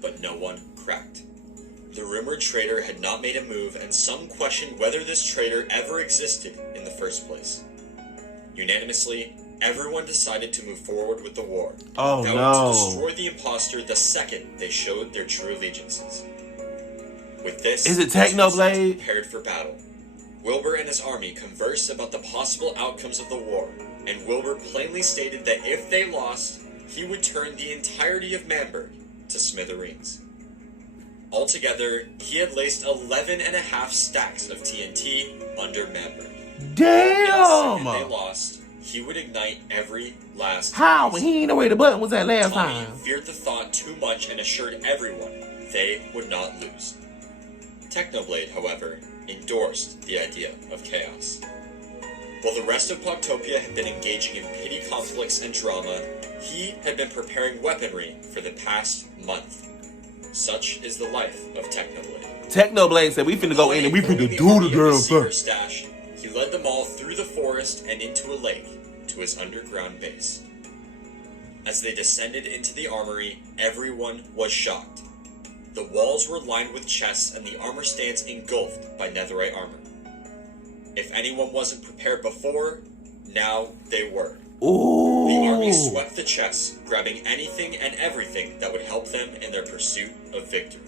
But no one cracked. The rumored traitor had not made a move, and some questioned whether this traitor ever existed in the first place. Unanimously, everyone decided to move forward with the war. Oh, vowing no. to destroy the imposter the second they showed their true allegiances. With this, Is it the two Technoblade? sides prepared for battle. Wilbur and his army conversed about the possible outcomes of the war, and Wilbur plainly stated that if they lost, he would turn the entirety of Manburg to smithereens. Altogether, he had laced 11.5 stacks of TNT under Manburg. Damn! And they lost, he would ignite every last How? piece. He ain't know where the button was at last Tommy time. feared the thought too much and assured everyone they would not lose. Technoblade, however, endorsed the idea of chaos. While the rest of Pogtopia had been engaging in petty conflicts and drama, he had been preparing weaponry for the past month. Such is the life of Technoblade. Technoblade said we finna go in and we finna do the girl first. Stash, he led them all through the forest and into a lake to his underground base. As they descended into the armory, everyone was shocked. The walls were lined with chests and the armor stands engulfed by netherite armor. If anyone wasn't prepared before, now they were. Ooh. The army swept the chests, grabbing anything and everything that would help them in their pursuit of victory.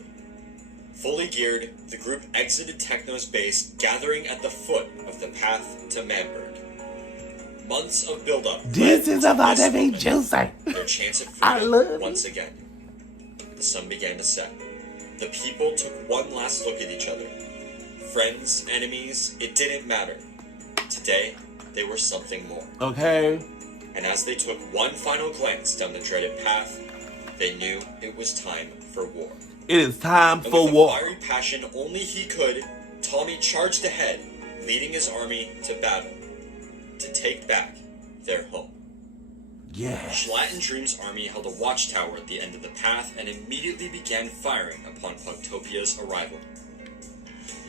Fully geared, the group exited Techno's base, gathering at the foot of the path to Manburg. Months of buildup. This is about to be moment, juicy. their chance at I freedom love once it. again. The sun began to set. The people took one last look at each other. Friends, enemies, it didn't matter. Today, they were something more. Okay. And as they took one final glance down the dreaded path, they knew it was time for war. It is time And for with war. a fiery passion only he could, Tommy charged ahead, leading his army to battle, to take back their home. Yes. Schlatt and Dream's army held a watchtower at the end of the path and immediately began firing upon Pogtopia's arrival.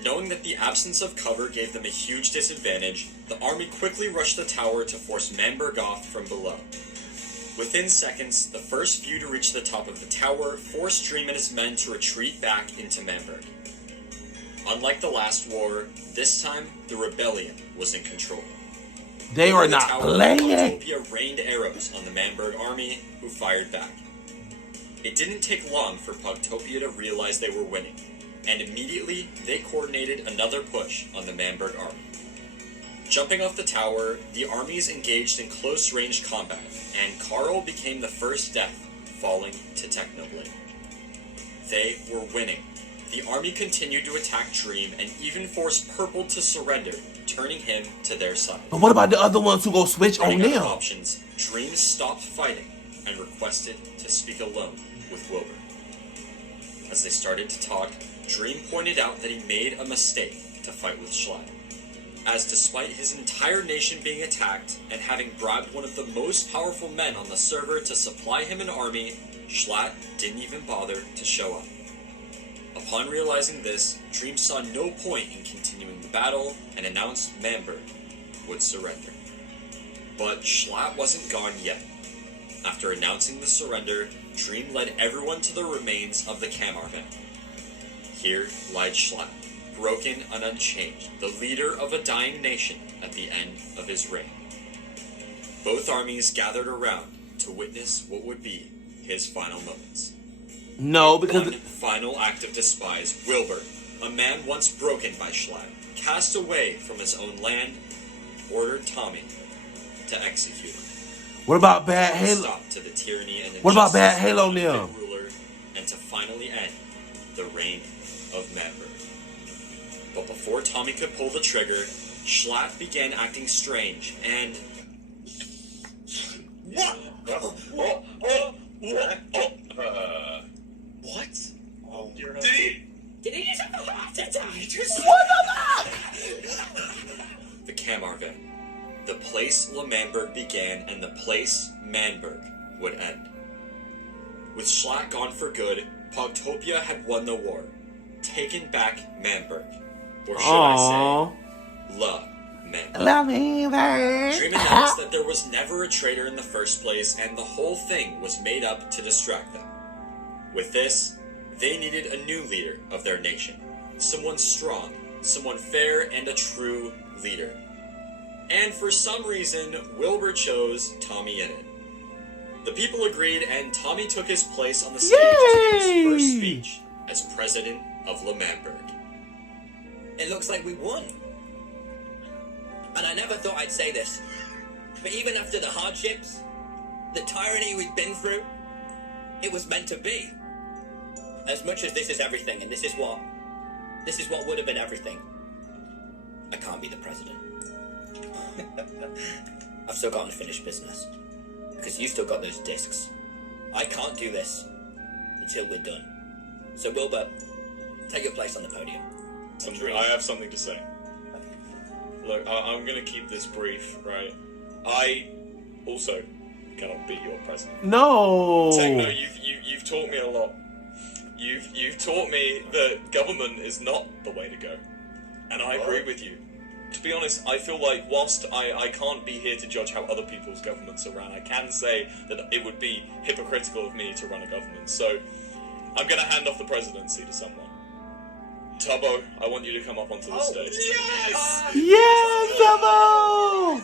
Knowing that the absence of cover gave them a huge disadvantage, the army quickly rushed the tower to force Manburg off from below. Within seconds, the first few to reach the top of the tower forced Dream and his men to retreat back into Manburg. Unlike the last war, this time the rebellion was in control. They are Over the not tower, playing. Pogtopia rained arrows on the Manburg army, who fired back. It didn't take long for Pogtopia to realize they were winning, and immediately they coordinated another push on the Manburg army. Jumping off the tower, the armies engaged in close-range combat, and Carl became the first death, falling to Technoblade. They were winning. The army continued to attack Dream and even forced Purple to surrender, turning him to their side. But what about the other ones who go switch on Running out of them? options, Dream stopped fighting and requested to speak alone with Wilbur. As they started to talk, Dream pointed out that he made a mistake to fight with Schlatt, as despite his entire nation being attacked and having bribed one of the most powerful men on the server to supply him an army, Schlatt didn't even bother to show up. Upon realizing this, Dream saw no point in continuing the battle and announced Manburg would surrender. But Schlatt wasn't gone yet. After announcing the surrender, Dream led everyone to the remains of the Camarvan. Here lied Schlatt, broken and unchanged, the leader of a dying nation at the end of his reign. Both armies gathered around to witness what would be his final moments. No, because One final act of despise, Wilbur, a man once broken by Schlatt, cast away from his own land, ordered Tommy to execute him. what about Bad Halo? Stop to the tyranny and What about Bad injustice Halo of the now? ruler, and to finally end the reign of Manburg. But before Tommy could pull the trigger, Schlatt began acting strange and What? Oh, dear. Did he just have a heart attack? the Camarvan. The place Manburg began and the place Manburg would end. With Schlatt gone for good, Pogtopia had won the war, taken back Manburg. Or should Aww. I say, Manburg. Love me, babe. Dream announced that there was never a traitor in the first place, and the whole thing was made up to distract them. With this, they needed a new leader of their nation. Someone strong, someone fair, and a true leader. And for some reason, Wilbur chose Tommy in it. The people agreed, and Tommy took his place on the stage to give his first speech as president of Manburg. It looks like we won. And I never thought I'd say this, but even after the hardships, the tyranny we've been through, it was meant to be. As much as this is everything, and this is what would have been everything, I can't be the president. I've still got unfinished business, because you still got those discs. I can't do this until we're done. So Wilbur, take your place on the podium. I have something to say. Look, I'm gonna keep this brief, right? I also cannot be your president. No. Techno, you've taught me a lot. You've taught me that government is not the way to go, and I agree with you. To be honest, I feel like whilst I can't be here to judge how other people's governments are run, I can say that it would be hypocritical of me to run a government. So I'm gonna hand off the presidency to someone. Tubbo, I want you to come up onto the stage. Yes! Yes, Tubbo!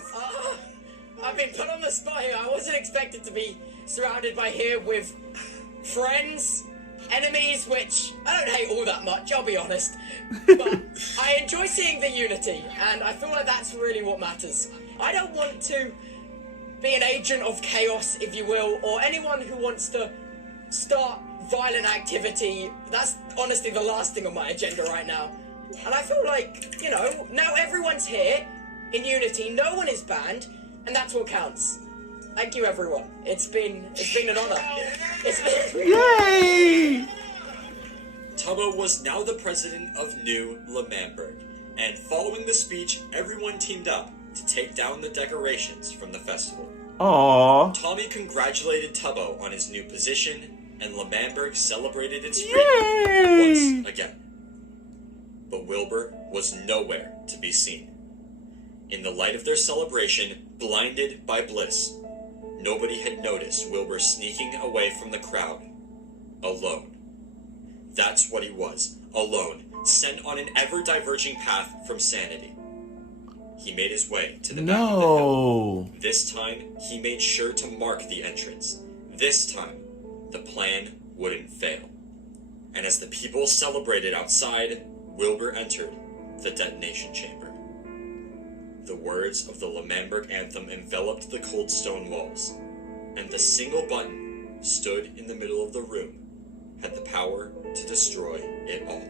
I've been put on the spot here. I wasn't expected to be surrounded by here with friends, enemies, which I don't hate all that much, I'll be honest. But I enjoy seeing the unity, and I feel like that's really what matters. I don't want to be an agent of chaos, if you will, or anyone who wants to start violent activity. That's honestly the last thing on my agenda right now. And I feel like, you know, now everyone's here in unity, no one is banned, and that's what counts. Thank you, everyone. It's been an honor. Yay! Tubbo was now the president of New Manburg, and following the speech, everyone teamed up to take down the decorations from the festival. Aww. Tommy congratulated Tubbo on his new position, and Manburg celebrated its freedom once again. But Wilbur was nowhere to be seen. In the light of their celebration, blinded by bliss, nobody had noticed Wilbur sneaking away from the crowd, alone. That's what he was, alone, sent on an ever-diverging path from sanity. He made his way to the back of the hill. This time, he made sure to mark the entrance. This time, the plan wouldn't fail. And as the people celebrated outside, Wilbur entered the detonation chamber. The words of the Manburg anthem enveloped the cold stone walls, and the single button stood in the middle of the room had the power to destroy it all.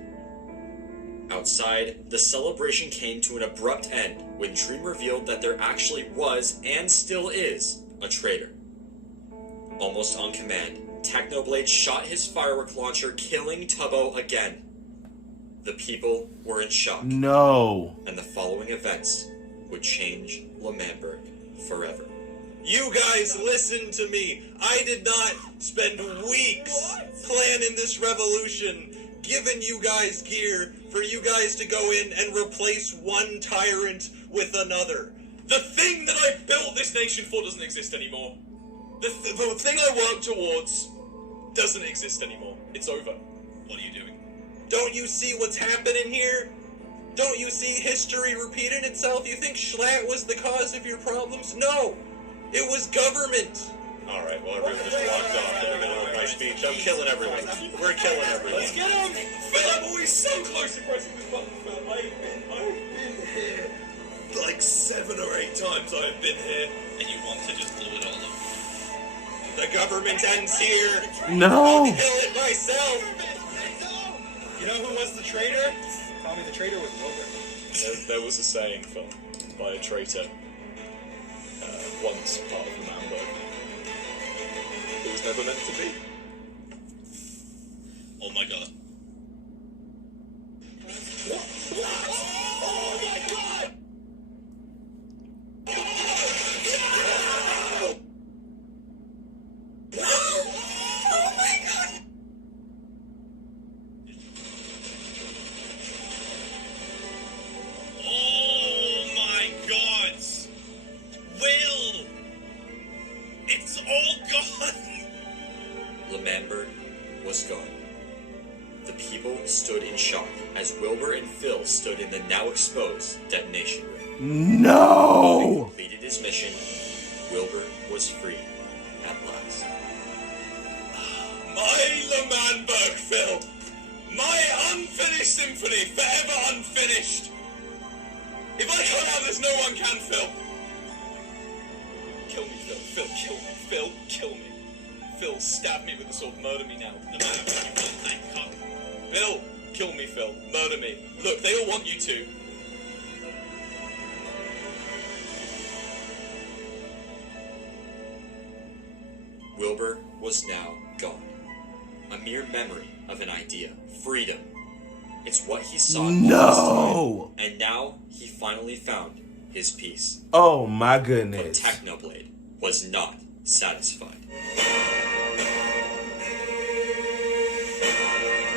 Outside, the celebration came to an abrupt end when Dream revealed that there actually was, and still is, a traitor. Almost on command, Technoblade shot his firework launcher, killing Tubbo again. The people were in shock. No. And the following events would change Manburg forever. You guys listen to me. I did not spend weeks planning this revolution, giving you guys gear for you guys to go in and replace one tyrant with another. The thing that I built this nation for doesn't exist anymore. The thing I worked towards doesn't exist anymore. It's over. What are you doing? Don't you see what's happening here? Don't you see history repeating itself? You think Schlatt was the cause of your problems? No! It was government! Alright, well everyone just walked off in the middle of my speech. I'm killing everyone. We're killing everyone. Let's get him! Phil, I'm always so close to pressing this button, Phil. I've been here. Like 7 or 8 times I've been here. And you want to just blow it all up. The government ends here. No! I'll kill it myself! You know who was the traitor? Tommy the traitor was Wilbur. There was a saying, Phil, by a traitor, once part of the Manburg. It was never meant to be. Oh my god. Oh my god! Oh my god! Oh my god! Will! It's all gone! Manburg was gone. The people stood in shock as Wilbur and Phil stood in the now exposed detonation room. No! Having completed his mission, Wilbur was free at last. My Manburg, Phil! My unfinished symphony, forever unfinished! If I can't have this, no one can, Phil! Kill me, Phil. Phil, kill me. Phil, kill me. Phil, stab me with the sword. Murder me now. The man, Phil, kill me, Phil. Murder me. Look, they all want you to. Wilbur was now gone. A mere memory of an idea. Freedom. It's what he sought all this time, and now he finally found his peace. Oh my But goodness. Technoblade was not satisfied.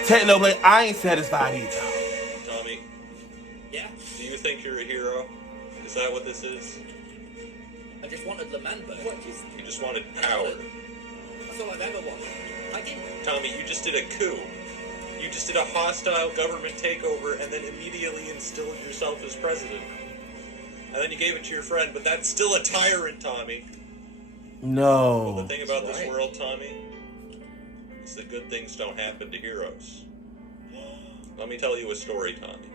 Technoblade, I ain't satisfied either. Tommy, Yeah, do you think you're a hero? Is that what this is? I just wanted the Manburg. You just wanted power. That's all I've ever wanted. I didn't. Tommy, you just did a coup. You just did a hostile government takeover and then immediately instilled yourself as president. And then you gave it to your friend, but that's still a tyrant, Tommy. No. Well, the thing about this world, Tommy, is that good things don't happen to heroes. Let me tell you a story, Tommy.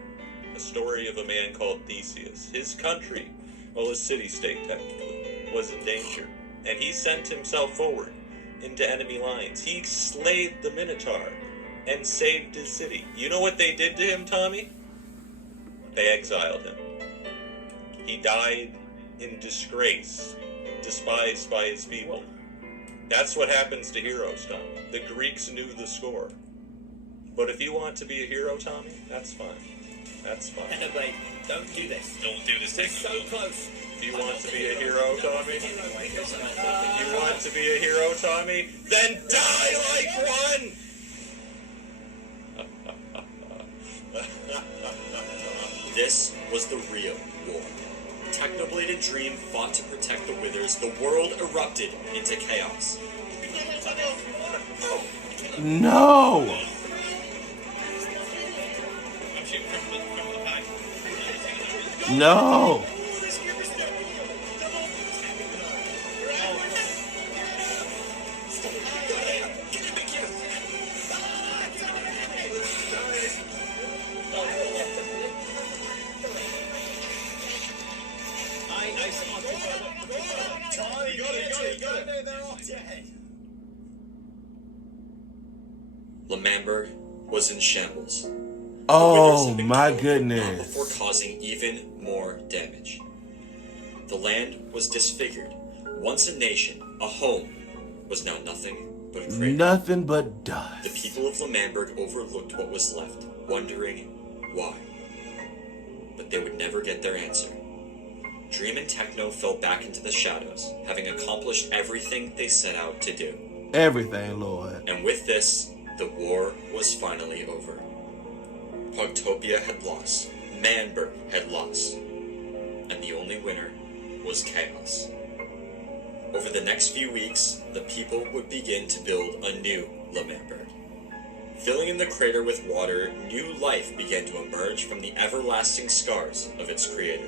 A story of a man called Theseus. His country, well, his city-state technically, was in danger. And he sent himself forward into enemy lines. He slayed the Minotaur and saved his city. You know what they did to him, Tommy? They exiled him. He died in disgrace, despised by his people. That's what happens to heroes, Tommy. The Greeks knew the score. But if you want to be a hero, Tommy, that's fine. That's fine. Technoblade, don't do this. Don't do this, We're so close. If you want to be a hero, Tommy, if you want to be a hero, Tommy, then die like one! This was the real war. Technobladed Dream fought to protect the Withers. The world erupted into chaos. No. I'm shooting from the back. No. Manburg was in shambles. Oh my Not goodness. before causing even more damage. The land was disfigured. Once a nation, a home, was now nothing but a crater. Nothing but The dust. people of Manburg overlooked what was left, wondering why. But they would never get their answer. Dream and Techno fell back into the shadows, having accomplished everything they set out to do. Everything, Lord. And with this, the war was finally over. Pogtopia had lost, Manburg had lost, and the only winner was chaos. Over the next few weeks, the people would begin to build a new Manburg. Filling in the crater with water, new life began to emerge from the everlasting scars of its creator.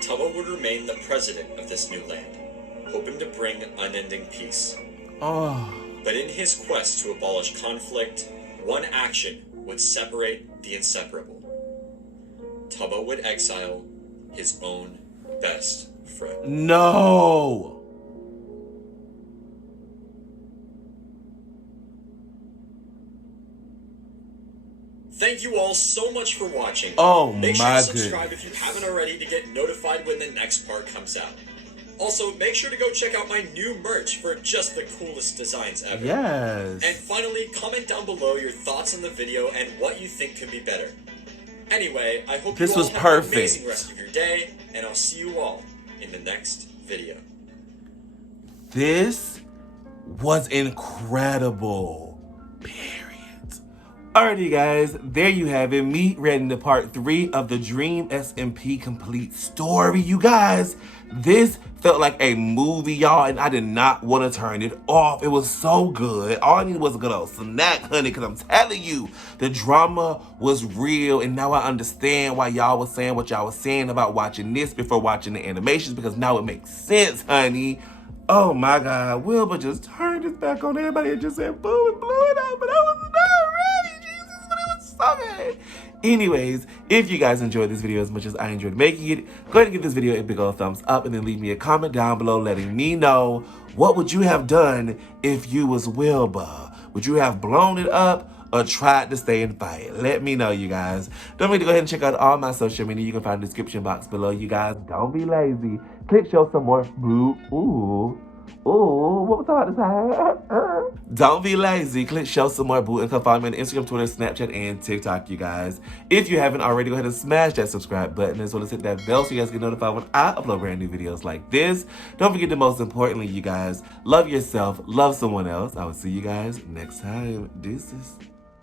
Tubbo would remain the president of this new land, hoping to bring unending peace. Oh. But in his quest to abolish conflict, one action would separate the inseparable. Tubbo would exile his own best friend. No. Thank you all so much for watching. Oh Make sure my to subscribe goodness. if you haven't already to get notified when the next part comes out. Also, make sure to go check out my new merch for just the coolest designs ever. Yes. And finally, comment down below your thoughts on the video and what you think could be better. Anyway, I hope This you all was have perfect. an amazing rest of your day, and I'll see you all in the next video. This was incredible. Period. Alrighty, guys, there you have it. Me reading the part 3 of the Dream SMP complete story. You guys, this felt like a movie, y'all, and I did not want to turn it off. It was so good. All I needed was a good old snack, honey, because I'm telling you, the drama was real, and now I understand why y'all was saying what y'all was saying about watching this before watching the animations, because now it makes sense, honey. Oh my God, Wilbur just turned his back on everybody and just said boom and blew it up, but I was not ready, Jesus, but it was so good. Anyways, if you guys enjoyed this video as much as I enjoyed making it, go ahead and give this video a big old thumbs up and then leave me a comment down below letting me know what would you have done if you was Wilbur. Would you have blown it up or tried to stay and fight? Let me know, you guys. Don't forget to go ahead and check out all my social media. You can find the description box below, you guys. Don't be lazy. Click show some more. Boo. Ooh. Ooh, what was I about to say? Don't be lazy. Click show some more boo and come follow me on Instagram, Twitter, Snapchat, and TikTok, you guys. If you haven't already, go ahead and smash that subscribe button as well as hit that bell so you guys get notified when I upload brand new videos like this. Don't forget the most importantly, you guys, love yourself, love someone else. I will see you guys next time. Deuces.